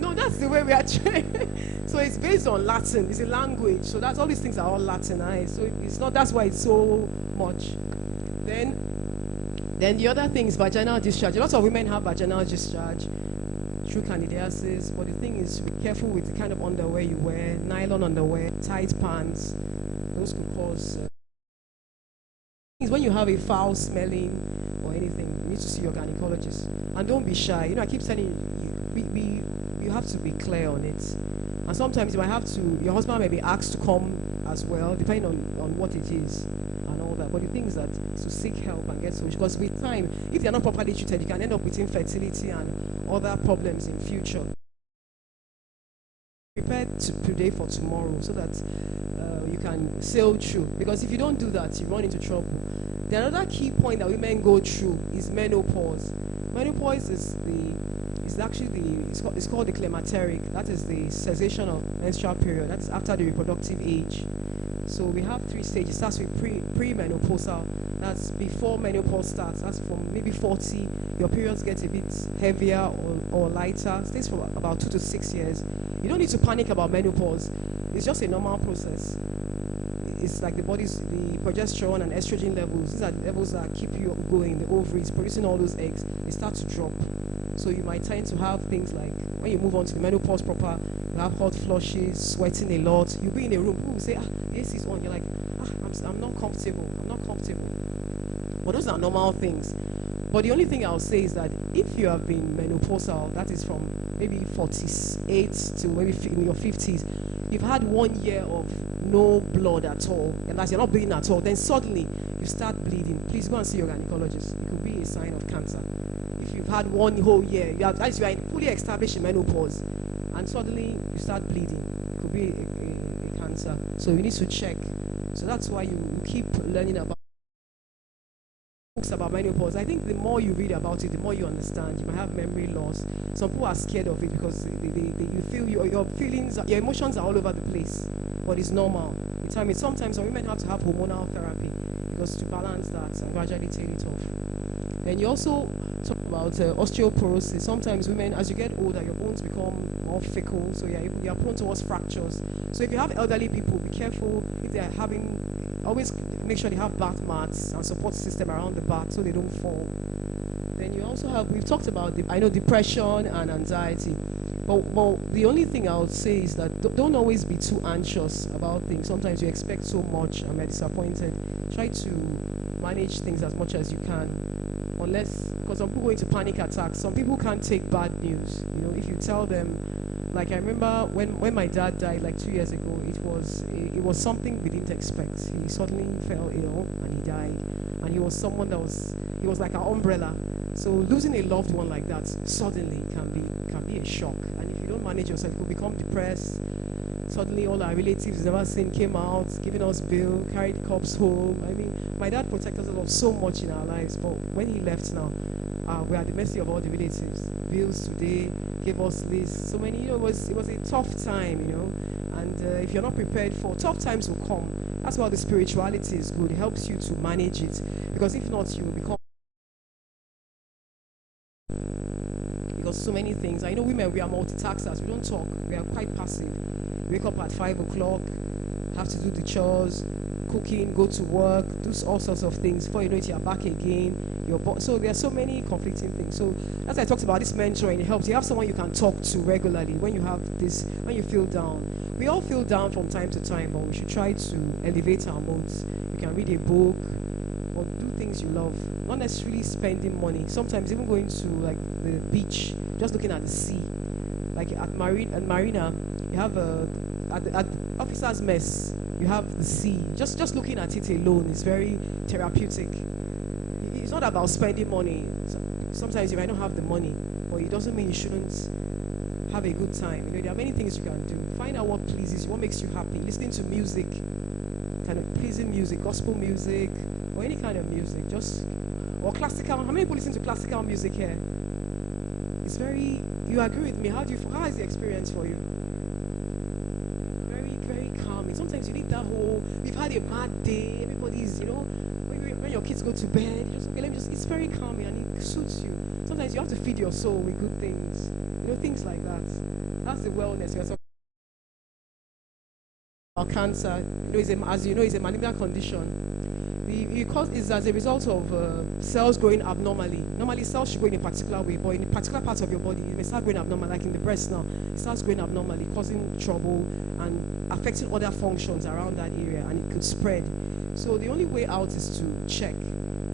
No, that's the way we are trained. So it's based on Latin. It's a language. So that's all these things are all Latinized. So it's not. That's why it's so much. Then the other thing is vaginal discharge. A lot of women have vaginal discharge through candidiasis, but the thing is, be careful with the kind of underwear you wear. Nylon underwear, tight pants, those could cause. When you have a foul smelling or anything, you need to see your gynecologist. And don't be shy. You know, I keep telling you, you have to be clear on it. And sometimes you might have to. Your husband may be asked to come as well, depending on what it is. But the thing is that to seek help and get solution, because with time, if they're not properly treated, you can end up with infertility and other problems in future. Prepare today for tomorrow so that you can sail through. Because if you don't do that, you run into trouble. The another key point that women go through is menopause. Menopause is it's called the climacteric. That is the cessation of menstrual period. That's after the reproductive age. So we have 3 stages. It starts with premenopausal. That's before menopause starts. That's from maybe 40. Your periods get a bit heavier or lighter. It stays for about 2 to 6 years. You don't need to panic about menopause. It's just a normal process. It's like the progesterone and estrogen levels. These are the levels that keep you going. The ovaries producing all those eggs. They start to drop. So you might tend to have things like, when you move on to the menopause proper, you have hot flushes, sweating a lot. You'll be in a room, people will say, the AC is on. You're like, I'm not comfortable. I'm not comfortable. But those are normal things. But the only thing I'll say is that if you have been menopausal, that is from maybe 48 to maybe in your 50s, you've had 1 year of no blood at all, and as you're not bleeding at all, then suddenly you start bleeding. Please go and see your gynecologist. It could be a sign of cancer. If you've had 1 whole year, you are fully established in menopause, and suddenly you start bleeding, it could be a cancer. So you need to check. So that's why you keep learning about books about menopause. I think the more you read about it, the more you understand. You might have memory loss. Some people are scared of it because you feel your feelings, your emotions are all over the place. But it's normal. Sometimes women have to have hormonal therapy because to balance that and gradually take it off. Then you also talk about osteoporosis. Sometimes women, as you get older, your bones become more fickle, so you're prone towards fractures. So if you have elderly people, be careful if they're always make sure they have bath mats and support system around the bath so they don't fall. Then you also have, we've talked about, depression and anxiety. But the only thing I would say is that don't always be too anxious about things. Sometimes you expect so much and you're disappointed. Try to manage things as much as you can. Because some people go into panic attacks. Some people can't take bad news. You know, if you tell them, like I remember when my dad died like 2 years ago, it was something we didn't expect. He suddenly fell ill and he died. And he was someone he was like an umbrella. So losing a loved one like that suddenly can be a shock. And if you don't manage yourself, you will become depressed. Suddenly all our relatives never seen came out, giving us bill, carried corpse home. I mean, my dad protected us so much in our lives, but when he left now, we are at the mercy of all the relatives. Bills today, gave us this, so many, it was a tough time, and if you're not prepared for, tough times will come. That's why the spirituality is good. It helps you to manage it, because if not, you will become, because so many things. I know women, we are multitaskers, we don't talk, we are quite passive. Wake up at 5 o'clock, have to do the chores, cooking, go to work, do all sorts of things. Before you know it, you're back again. So there are so many conflicting things. So as I talked about this mentoring, it helps. You have someone you can talk to regularly when you feel down. We all feel down from time to time, but we should try to elevate our moods. You can read a book or do things you love. Not necessarily spending money. Sometimes even going to like the beach, just looking at the sea. Like at Marina, you have at Officers' Mess, you have the sea. Just looking at it alone is very therapeutic. It's not about spending money. Sometimes you might not have the money, but it doesn't mean you shouldn't have a good time. There are many things you can do. Find out what pleases you, what makes you happy. Listening to music, kind of pleasing music, gospel music, or any kind of music. Or classical. How many people listen to classical music here? It's very. You agree with me? How is the experience for you? Very, very calming. Sometimes you need that whole. We've had a bad day. Everybody's, when your kids go to bed, it's very calming and it suits you. Sometimes you have to feed your soul with good things. Things like that. That's the wellness. cancer, as you know, is a malignant condition. The cause is as a result of cells growing abnormally. Normally, cells should go in a particular way, but in particular parts of your body, it may start growing abnormal, like in the breast now. It starts growing abnormally, causing trouble and affecting other functions around that area, and it could spread. So the only way out is to check.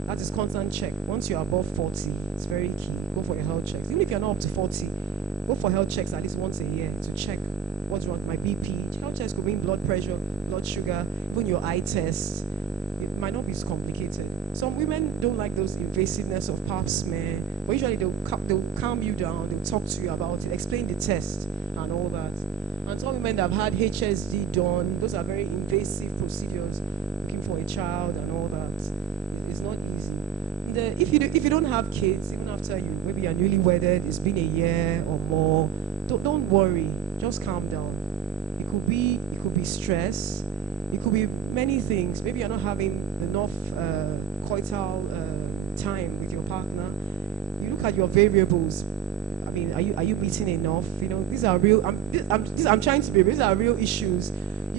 That is constant check. Once you're above 40, it's very key. Go for your health checks. Even if you're not up to 40, go for health checks at least once a year to check what's wrong with my BP. Health checks could mean blood pressure, blood sugar, even your eye test. It might not be as complicated. Some women don't like those invasiveness of pap smear, but usually they'll calm you down, they'll talk to you about it, explain the test and all that. And some women that have had HSD done, those are very invasive procedures, looking for a child and all that. It's not easy. If you don't have kids, even after maybe you're newly wedded, it's been a year or more, don't worry, just calm down. It could be stress. It could be many things. Maybe you're not having enough coital time with your partner. You look at your variables. I mean, are you eating enough? You know, these are real. I'm trying to be real. These are real issues.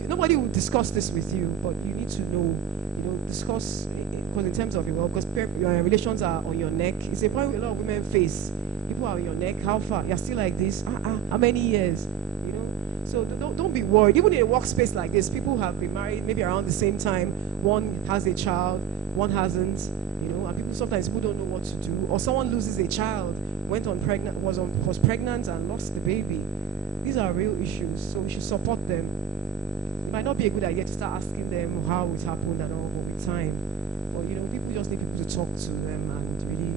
Nobody will discuss this with you, but you need to know. You know, discuss because in terms of your because your relations are on your neck. It's a point a lot of women face. People are on your neck. How far? You're still like this? How many years? So don't be worried. Even in a workspace like this, people have been married maybe around the same time. One has a child, one hasn't. You know, and sometimes people don't know what to do. Or someone loses a child, was pregnant and lost the baby. These are real issues, so we should support them. It might not be a good idea to start asking them how it happened and all, but with time. But you know, people just need people to talk to them and really.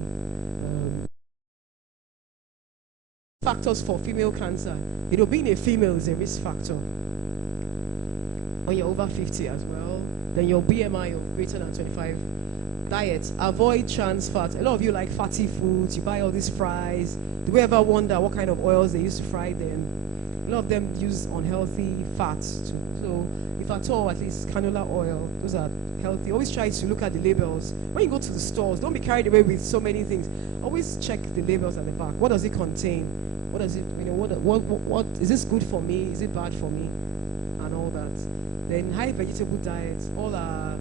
Factors for female cancer. You know, being a female is a risk factor. When you're over 50 as well, then your BMI of greater than 25. Diet. Avoid trans fats. A lot of you like fatty foods. You buy all these fries. Do we ever wonder what kind of oils they used to fry them? A lot of them use unhealthy fats too. So if at all, at least canola oil, those are healthy. Always try to look at the labels. When you go to the stores, don't be carried away with so many things. Always check the labels at the back. What does it contain? What does it, you know, what is this good for me? Is it bad for me? And all that. Then high vegetable diets, all our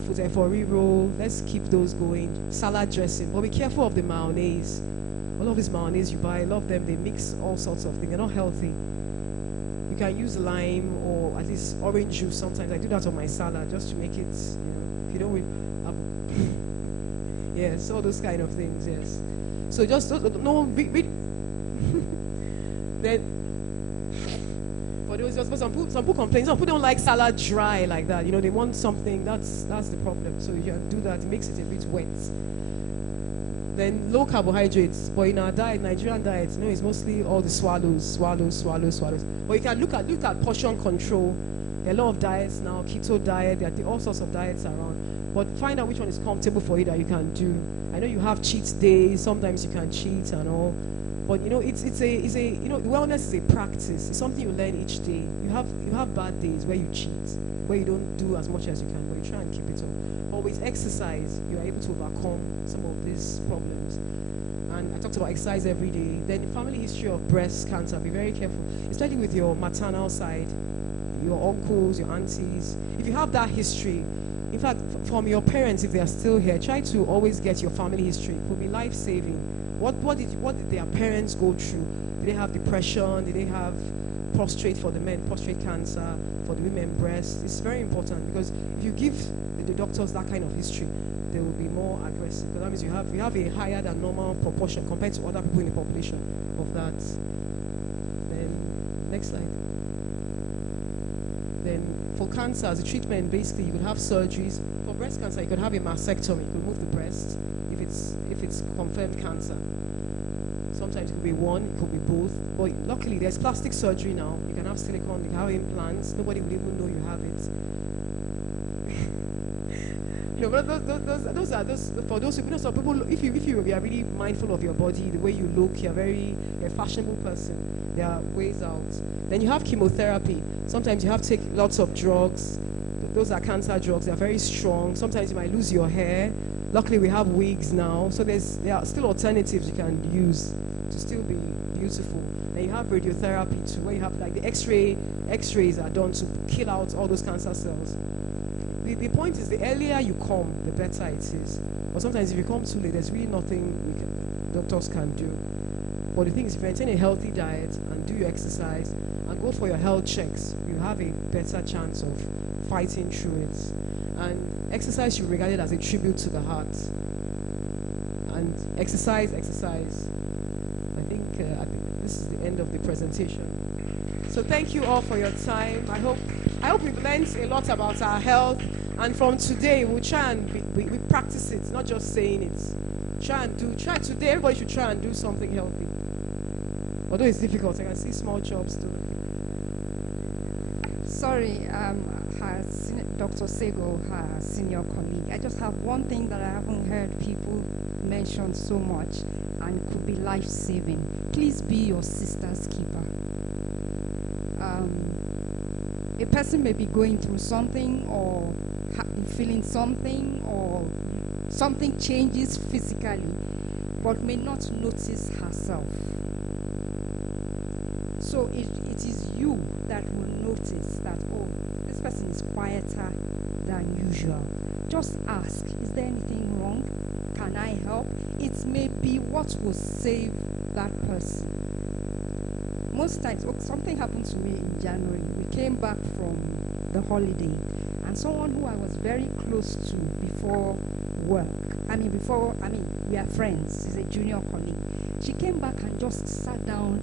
foods, for roll, let's keep those going. Salad dressing, but be careful of the mayonnaise. All of this mayonnaise you buy, a lot of them, they mix all sorts of things. They're not healthy. You can use lime or at least orange juice sometimes. I do that on my salad just to make it, you know, if you don't, yes, all those kind of things, yes. So just, no, then, but some people complain. Some people don't like salad dry like that. You know, they want something. That's the problem. So you can do that. It makes it a bit wet. Then low carbohydrates. But in our diet, Nigerian diet, you know, it's mostly all the swallows. But you can look at portion control. There are a lot of diets now. Keto diet. There are all sorts of diets around. But find out which one is comfortable for you that you can do. I know you have cheat days. Sometimes you can cheat and all. But you know, it's a you know, wellness is a practice. It's something you learn each day. You have bad days where you cheat, where you don't do as much as you can, but you try and keep it up. But with exercise, you are able to overcome some of these problems. And I talked about exercise every day. Then the family history of breast cancer, be very careful, especially with your maternal side, your uncles, your aunties. If you have that history, in fact, from your parents, if they are still here, try to always get your family history. It will be life-saving. What did their parents go through? Did they have depression? Did they have prostate for the men, prostate cancer, for the women, breast? It's very important because if you give the doctors that kind of history, they will be more aggressive. Because that means you have a higher than normal proportion compared to other people in the population of that. Then next slide. Then for cancers, the treatment basically you could have surgeries. For breast cancer, you could have a mastectomy. You could remove the breast if it's confirmed cancer. Sometimes it could be one, it could be both. But luckily, there's plastic surgery now. You can have silicone, you can have implants. Nobody will even know you have it. You know, but those are for those people. Some people, if you are really mindful of your body, the way you look, you're a fashionable person. There are ways out. Then you have chemotherapy. Sometimes you have to take lots of drugs. Those are cancer drugs. They are very strong. Sometimes you might lose your hair. Luckily, we have wigs now, so there are still alternatives you can use to still be beautiful. Then you have radiotherapy too, where you have like the X-ray X-rays are done to kill out all those cancer cells. The point is, the earlier you come, the better it is. But sometimes if you come too late, there's really nothing doctors can do. But the thing is, if you maintain a healthy diet and do your exercise and go for your health checks, you have a better chance of fighting through it. And exercise should be regarded as a tribute to the heart. And exercise. I think this is the end of the presentation. So thank you all for your time. I hope we've learned a lot about our health. And from today, we'll try and we practice it, not just saying it. Try today, everybody should try and do something healthy. Although it's difficult, I can see small jobs too. Sorry, Dr. Sego, her senior colleague. I just have one thing that I haven't heard people mention so much, and it could be life-saving. Please be your sister's keeper. A person may be going through something or be feeling something, or something changes physically, but may not notice herself. So it is you that will notice that, oh, this person is quieter than usual. Just ask, is there anything wrong? Can I help? It may be what will save that person. Most times, something happened to me in January. We came back from the holiday, and someone who I was very close to before work, we are friends, she's a junior colleague. She came back and just sat down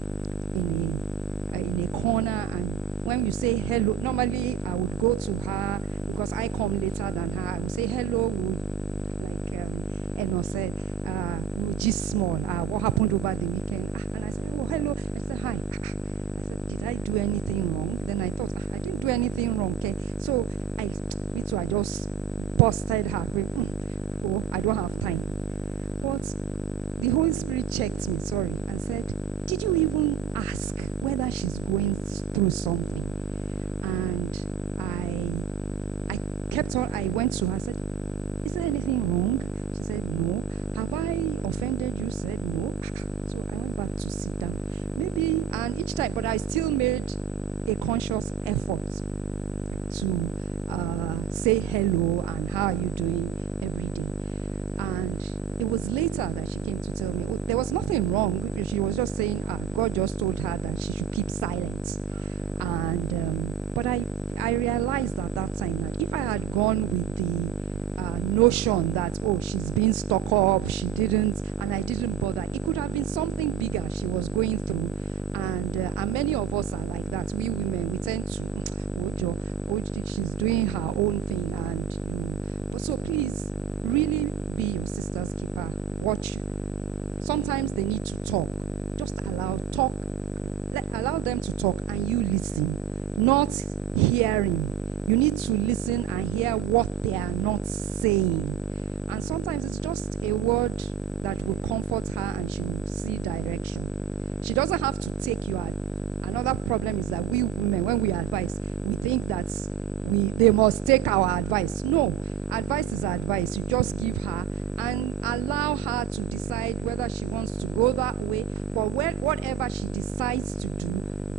in a corner, and when you say hello, normally I would go to her because I come later than her. I would say hello, Eno said, we were just small. What happened over the weekend? And I said, oh, hello. I said, hi. I said, did I do anything wrong? Then I thought, I didn't do anything wrong, okay? So I just busted her with, oh, I don't have time. But the Holy Spirit checked me, and said, did you even ask whether she's going through something? And I kept on, I went to her, I said, is there anything wrong? She said, no. Have I offended you? Said, no. So I went back to sit down. Maybe, and each time, but I still made a conscious effort to say hello and how are you doing every day. And it was later that she came to tell me, oh, there was nothing wrong. She was just saying, God just told her that she should keep silent. And but I realized at that time that if I had gone with the notion that, oh, she's been stuck up, she didn't, and I didn't bother, it could have been something bigger she was going through. And many of us are like that. We women, we tend to, she's doing her own thing, and so please really be your sister's keeper. Watch. Sometimes they need to talk. Just allow them to talk, and you listen, not hearing. You need to listen and hear what they are not saying. And sometimes it's just a word that will comfort her and she will see direction. She doesn't have to take you out. Another problem is that we women, when we advise, we think that they must take our advice. No, advice is advice. You just give her and allow her to decide whether she wants to go that way. But whatever she decides to do,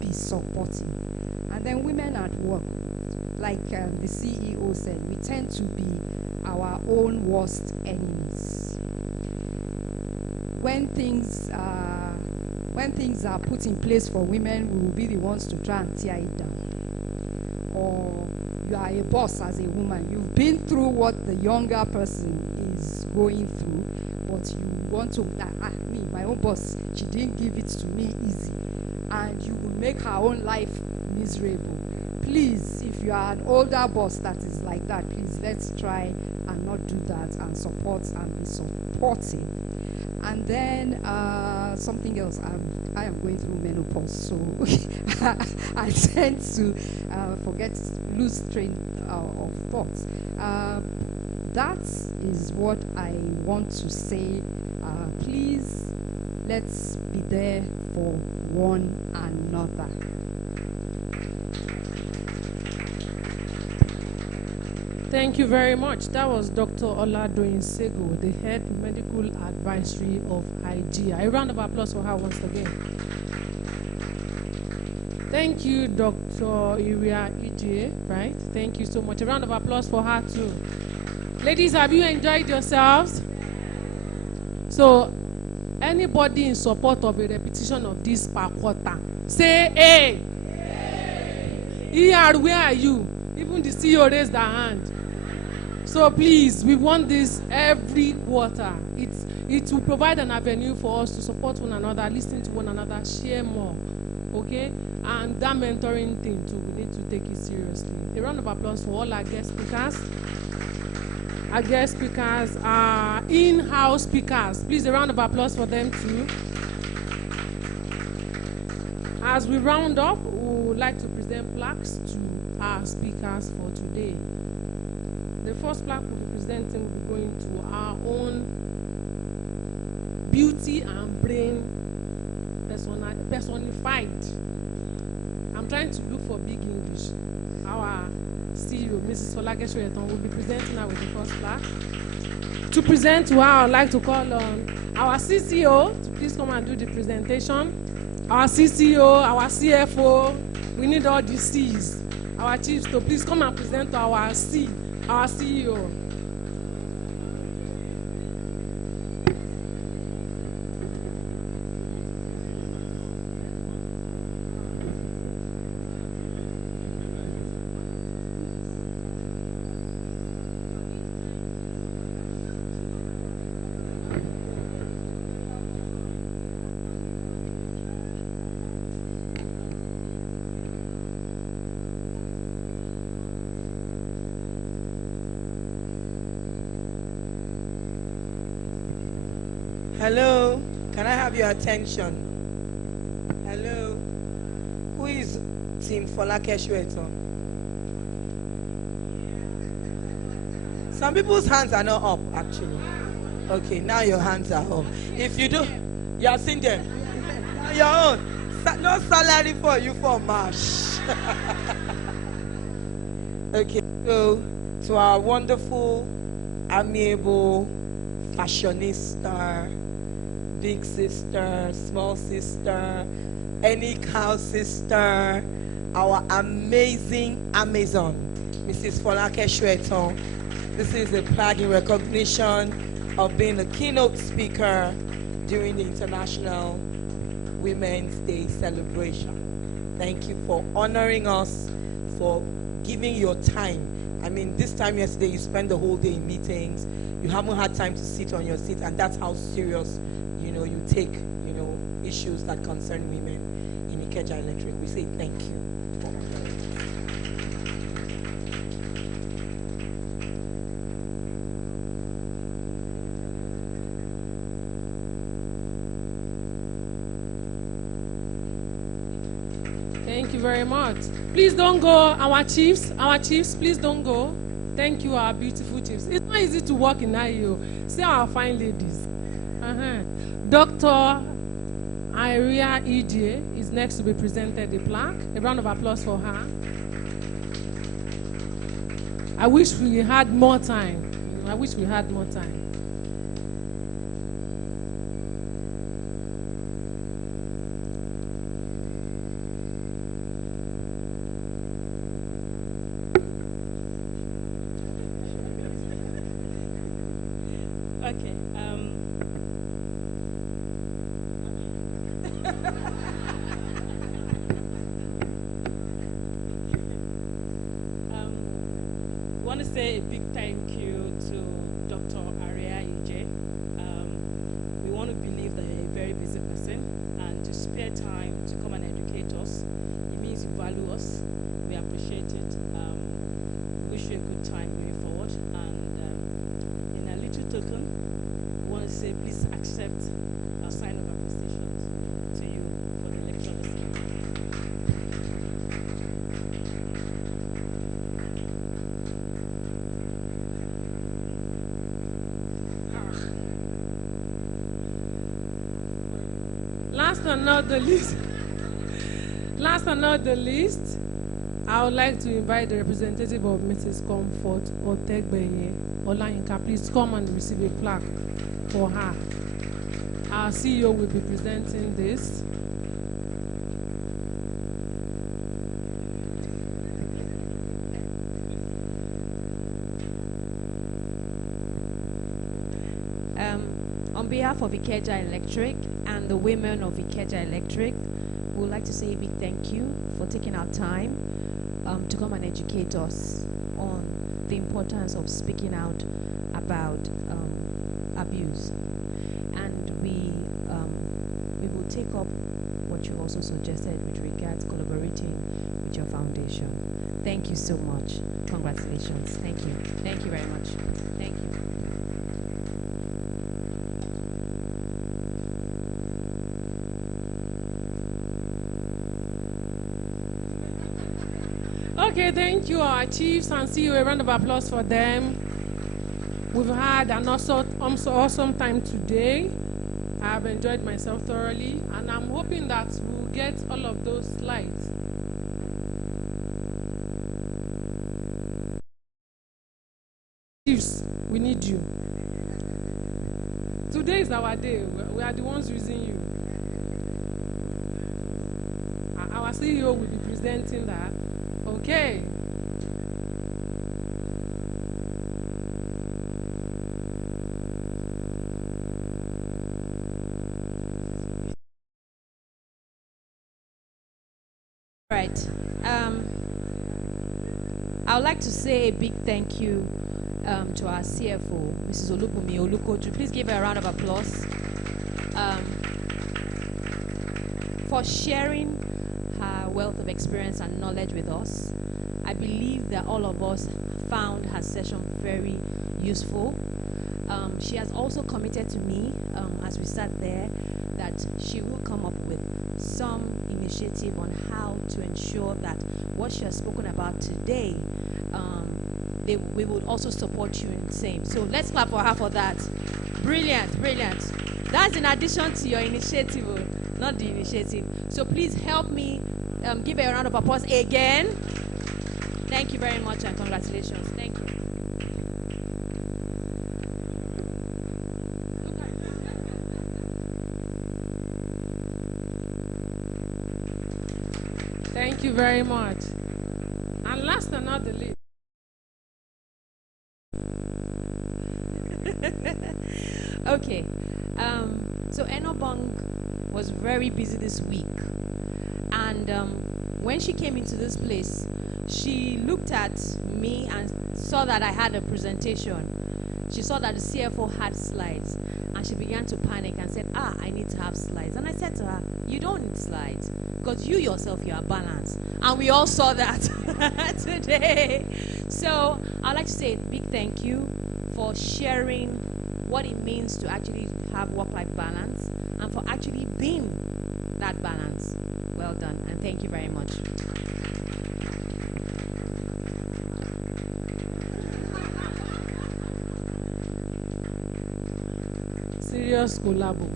be supportive. And then women at work, like the CEO said, we tend to be our own worst enemies. When things are put in place for women, we will be the ones to try and tear it down. Or you are a boss as a woman, you've been through what the younger person is going through, but you want to, my own boss, she didn't give it to me easy, and you will make her own life miserable. Please, if you are an older boss that is like that, please let's try and not do that, and support and be supportive. And then something else, I am going through menopause, so I tend to lose train of thoughts. That is what I want to say. Please, let's be there for one another. Thank you very much. That was Dr. Oladoyin Sego, the head medical advisory of IGEA. A round of applause for her once again. Thank you, Dr. Iria EJ, right? Thank you so much. A round of applause for her too. Ladies, have you enjoyed yourselves? So, anybody in support of a repetition of this per quarter, say A. ER, where are you? Even the CEO raised their hand. So please, we want this every quarter. It will provide an avenue for us to support one another, listen to one another, share more. Okay? And that mentoring thing too, we need to take it seriously. A round of applause for all our guest speakers. Our guest speakers are in-house speakers. Please, a round of applause for them too. As we round up, we would like to present plaques to our speakers for today. The first plaque we'll be presenting will be going to our own beauty and brain personified. I'm trying to look for big English. Our CEO, Mrs. Folake Soyetan, will be presenting her with the first plaque. To present to her, I'd like to call on our CCO to please come and do the presentation. Our CCO, our CFO, we need all the C's. Our chiefs to please come and present to our CEO. Hello, can I have your attention? Hello, who is Team Folake Soyetan? Some people's hands are not up, actually. Okay, now your hands are up. If you do, you have seen them. Your own. No salary for you for March. Okay, so to our wonderful, amiable, fashionista, big sister, small sister, any cow sister, our amazing Amazon, Mrs. Folake Soyetan. This is a plaque in recognition of being a keynote speaker during the International Women's Day celebration. Thank you for honoring us, for giving your time. I mean, this time yesterday, you spent the whole day in meetings. You haven't had time to sit on your seat, and that's how serious, you take, issues that concern women in Ikeja Electric. We say thank you. Thank you very much. Please don't go, our chiefs, please don't go. Thank you, our beautiful chiefs. It's not easy to work in IEO. See our fine ladies. Dr. Iria EJ is next to be presented the plaque. A round of applause for her. I wish we had more time. Okay. Want to say a big thank you to Dr. Iria EJ. We want to believe that you're a very busy person, and to spare time to come and educate us, it means you value us. We appreciate it. Wish you a good time moving forward. And in a little token, we want to say please accept a sign of appreciation to you for the lecture this evening. Last but not the least, I would like to invite the representative of Mrs. Comfort Otegbeye Olayinka. Please come and receive a plaque for her. Our CEO will be presenting this. On behalf of Ikeja Electric and the women of Ikeja Electric, we would like to say a big thank you for taking our time to come and educate us on the importance of speaking out about abuse. And we will take up what you also suggested with regards collaborating with your foundation. Thank you so much. Congratulations. Thank you. Thank you very much. Thank you. Okay, thank you, our chiefs and CEO. A round of applause for them. We've had an awesome time today. I've enjoyed myself thoroughly, and I'm hoping that we'll get all of those slides. Chiefs, we need you. Today is our day. We are the ones using you. Our CEO will be presenting that. Okay. Right. I would like to say a big thank you to our CFO, Mrs. Olubunmi Olukoju. Please give her a round of applause for sharing her wealth of experience and knowledge with us. I believe that all of us found her session very useful. She has also committed to me, as we sat there, that she will come up with some initiative on how to ensure that what she has spoken about today, we would also support you in the same. So let's clap for her for that. Brilliant, brilliant. That's in addition to your initiative, not the initiative. So please help me give her a round of applause again. Thank you very much and congratulations. Thank you. Thank you very much. And last but not the least. Okay. So Enobong was very busy this week. And when she came into this place, she looked at me and saw that I had a presentation. She saw that the CFO had slides. And she began to panic and said, I need to have slides. And I said to her, you don't need slides. Because you yourself, you are balanced. And we all saw that today. So I'd like to say a big thank you for sharing what it means to actually have work-life balance and for actually being that balance. Well done, and thank you very much. Serious collabo.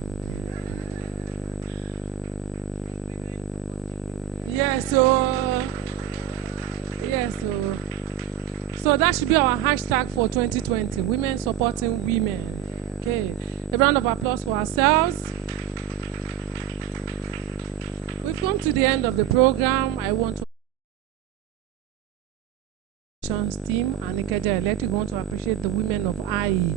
So that should be our hashtag for 2020, women supporting women. Okay, a round of applause for ourselves. We've come to the end of the program. I want to team and Ikeja Electric want to appreciate the women of IE.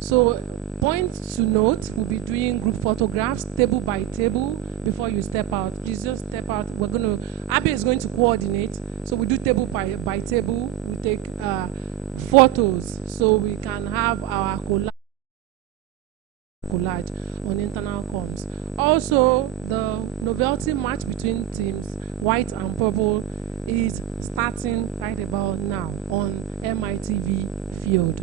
So point to note, we'll be doing group photographs table by table before you step out. Please just step out. Abby is going to coordinate. So we do table by table. We take photos so we can have our collage on internal comms. Also, the novelty match between teams white and purple is starting right about now on MITV field.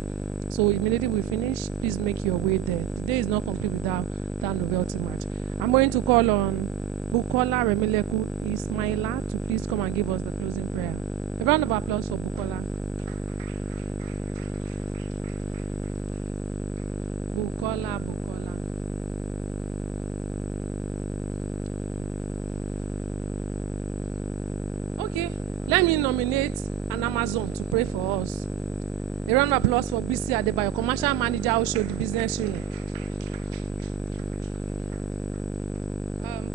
So immediately we finish, please make your way there. Today is not complete without that novelty match. I'm going to call on Bukola Remileku Ismaila to please come and give us the closing prayer. A round of applause for Bukola. Bukola. Okay, let me nominate an Amazon to pray for us. A round of applause for BC Adebayo, Commercial Manager, Oshodi Business Unit.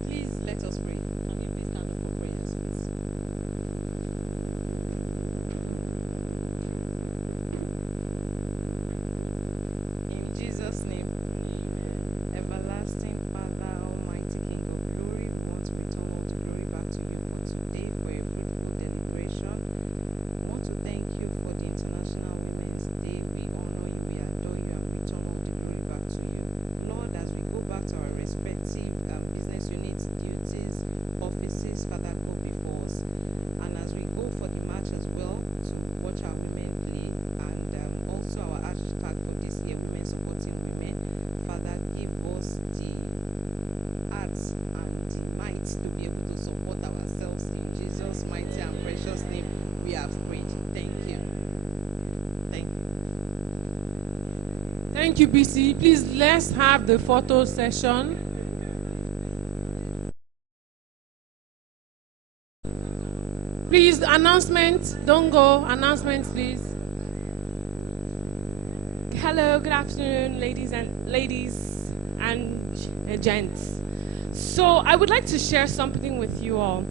Please let us pray. Can you please stand up for prayers, please? In Jesus' name. Thank you, BC. Please, let's have the photo session. Please, announcement. Don't go. Announcements, please. Hello, good afternoon, ladies and gents. So I would like to share something with you all.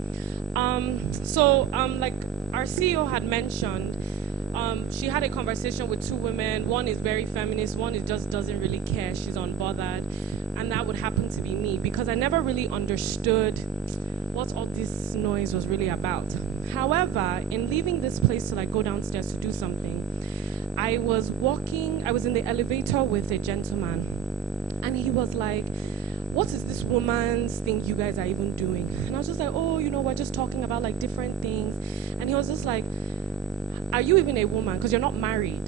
Like our CEO had mentioned, she had a conversation with two women. One is very feminist, one is just doesn't really care, she's unbothered. And that would happen to be me because I never really understood what all this noise was really about. However, in leaving this place to like go downstairs to do something, I was in the elevator with a gentleman, and he was like, what is this woman's thing you guys are even doing? And I was just like, oh, we're just talking about like different things. And he was just like, are you even a woman? Because you're not married.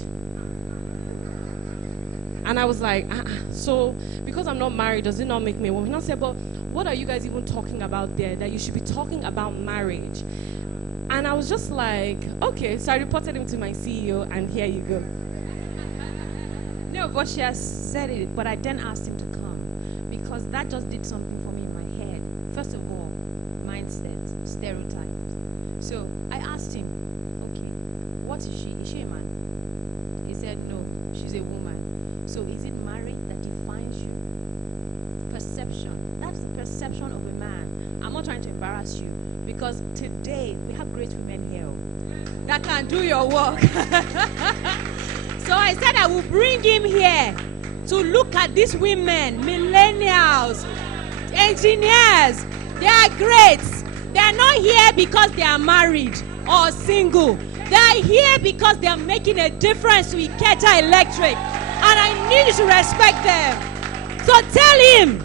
And I was like, so because I'm not married, does it not make me a woman? And I said, but what are you guys even talking about there that you should be talking about marriage? And I was just like, okay. So I reported him to my CEO, and here you go. No, but she has said it, but I then asked him to come because that just did something for me in my head. First of all, mindset, stereotypes. So I asked him, okay, what is she? Is she a man? He said, no, she's a woman. So is it marriage that defines you? Perception. That's the perception of a man. I'm not trying to embarrass you because today we have great women here that can do your work. So I said I will bring him here to look at these women, millennials, engineers. They are great. They are not here because they are married or single. They are here because they are making a difference to Ikeja Electric. And I need you to respect them. So tell him,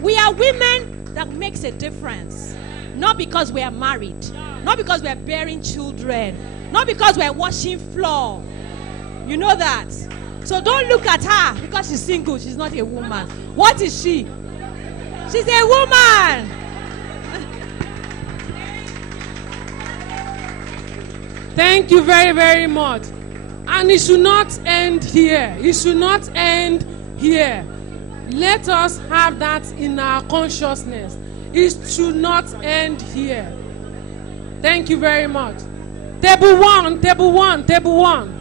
we are women that makes a difference. Not because we are married. Not because we are bearing children. Not because we are washing floor. You know that. So don't look at her because she's single. She's not a woman. What is she? She's a woman. Thank you very, very much. And it should not end here. It should not end here. Let us have that in our consciousness. It should not end here. Thank you very much. Table one, table one, table one.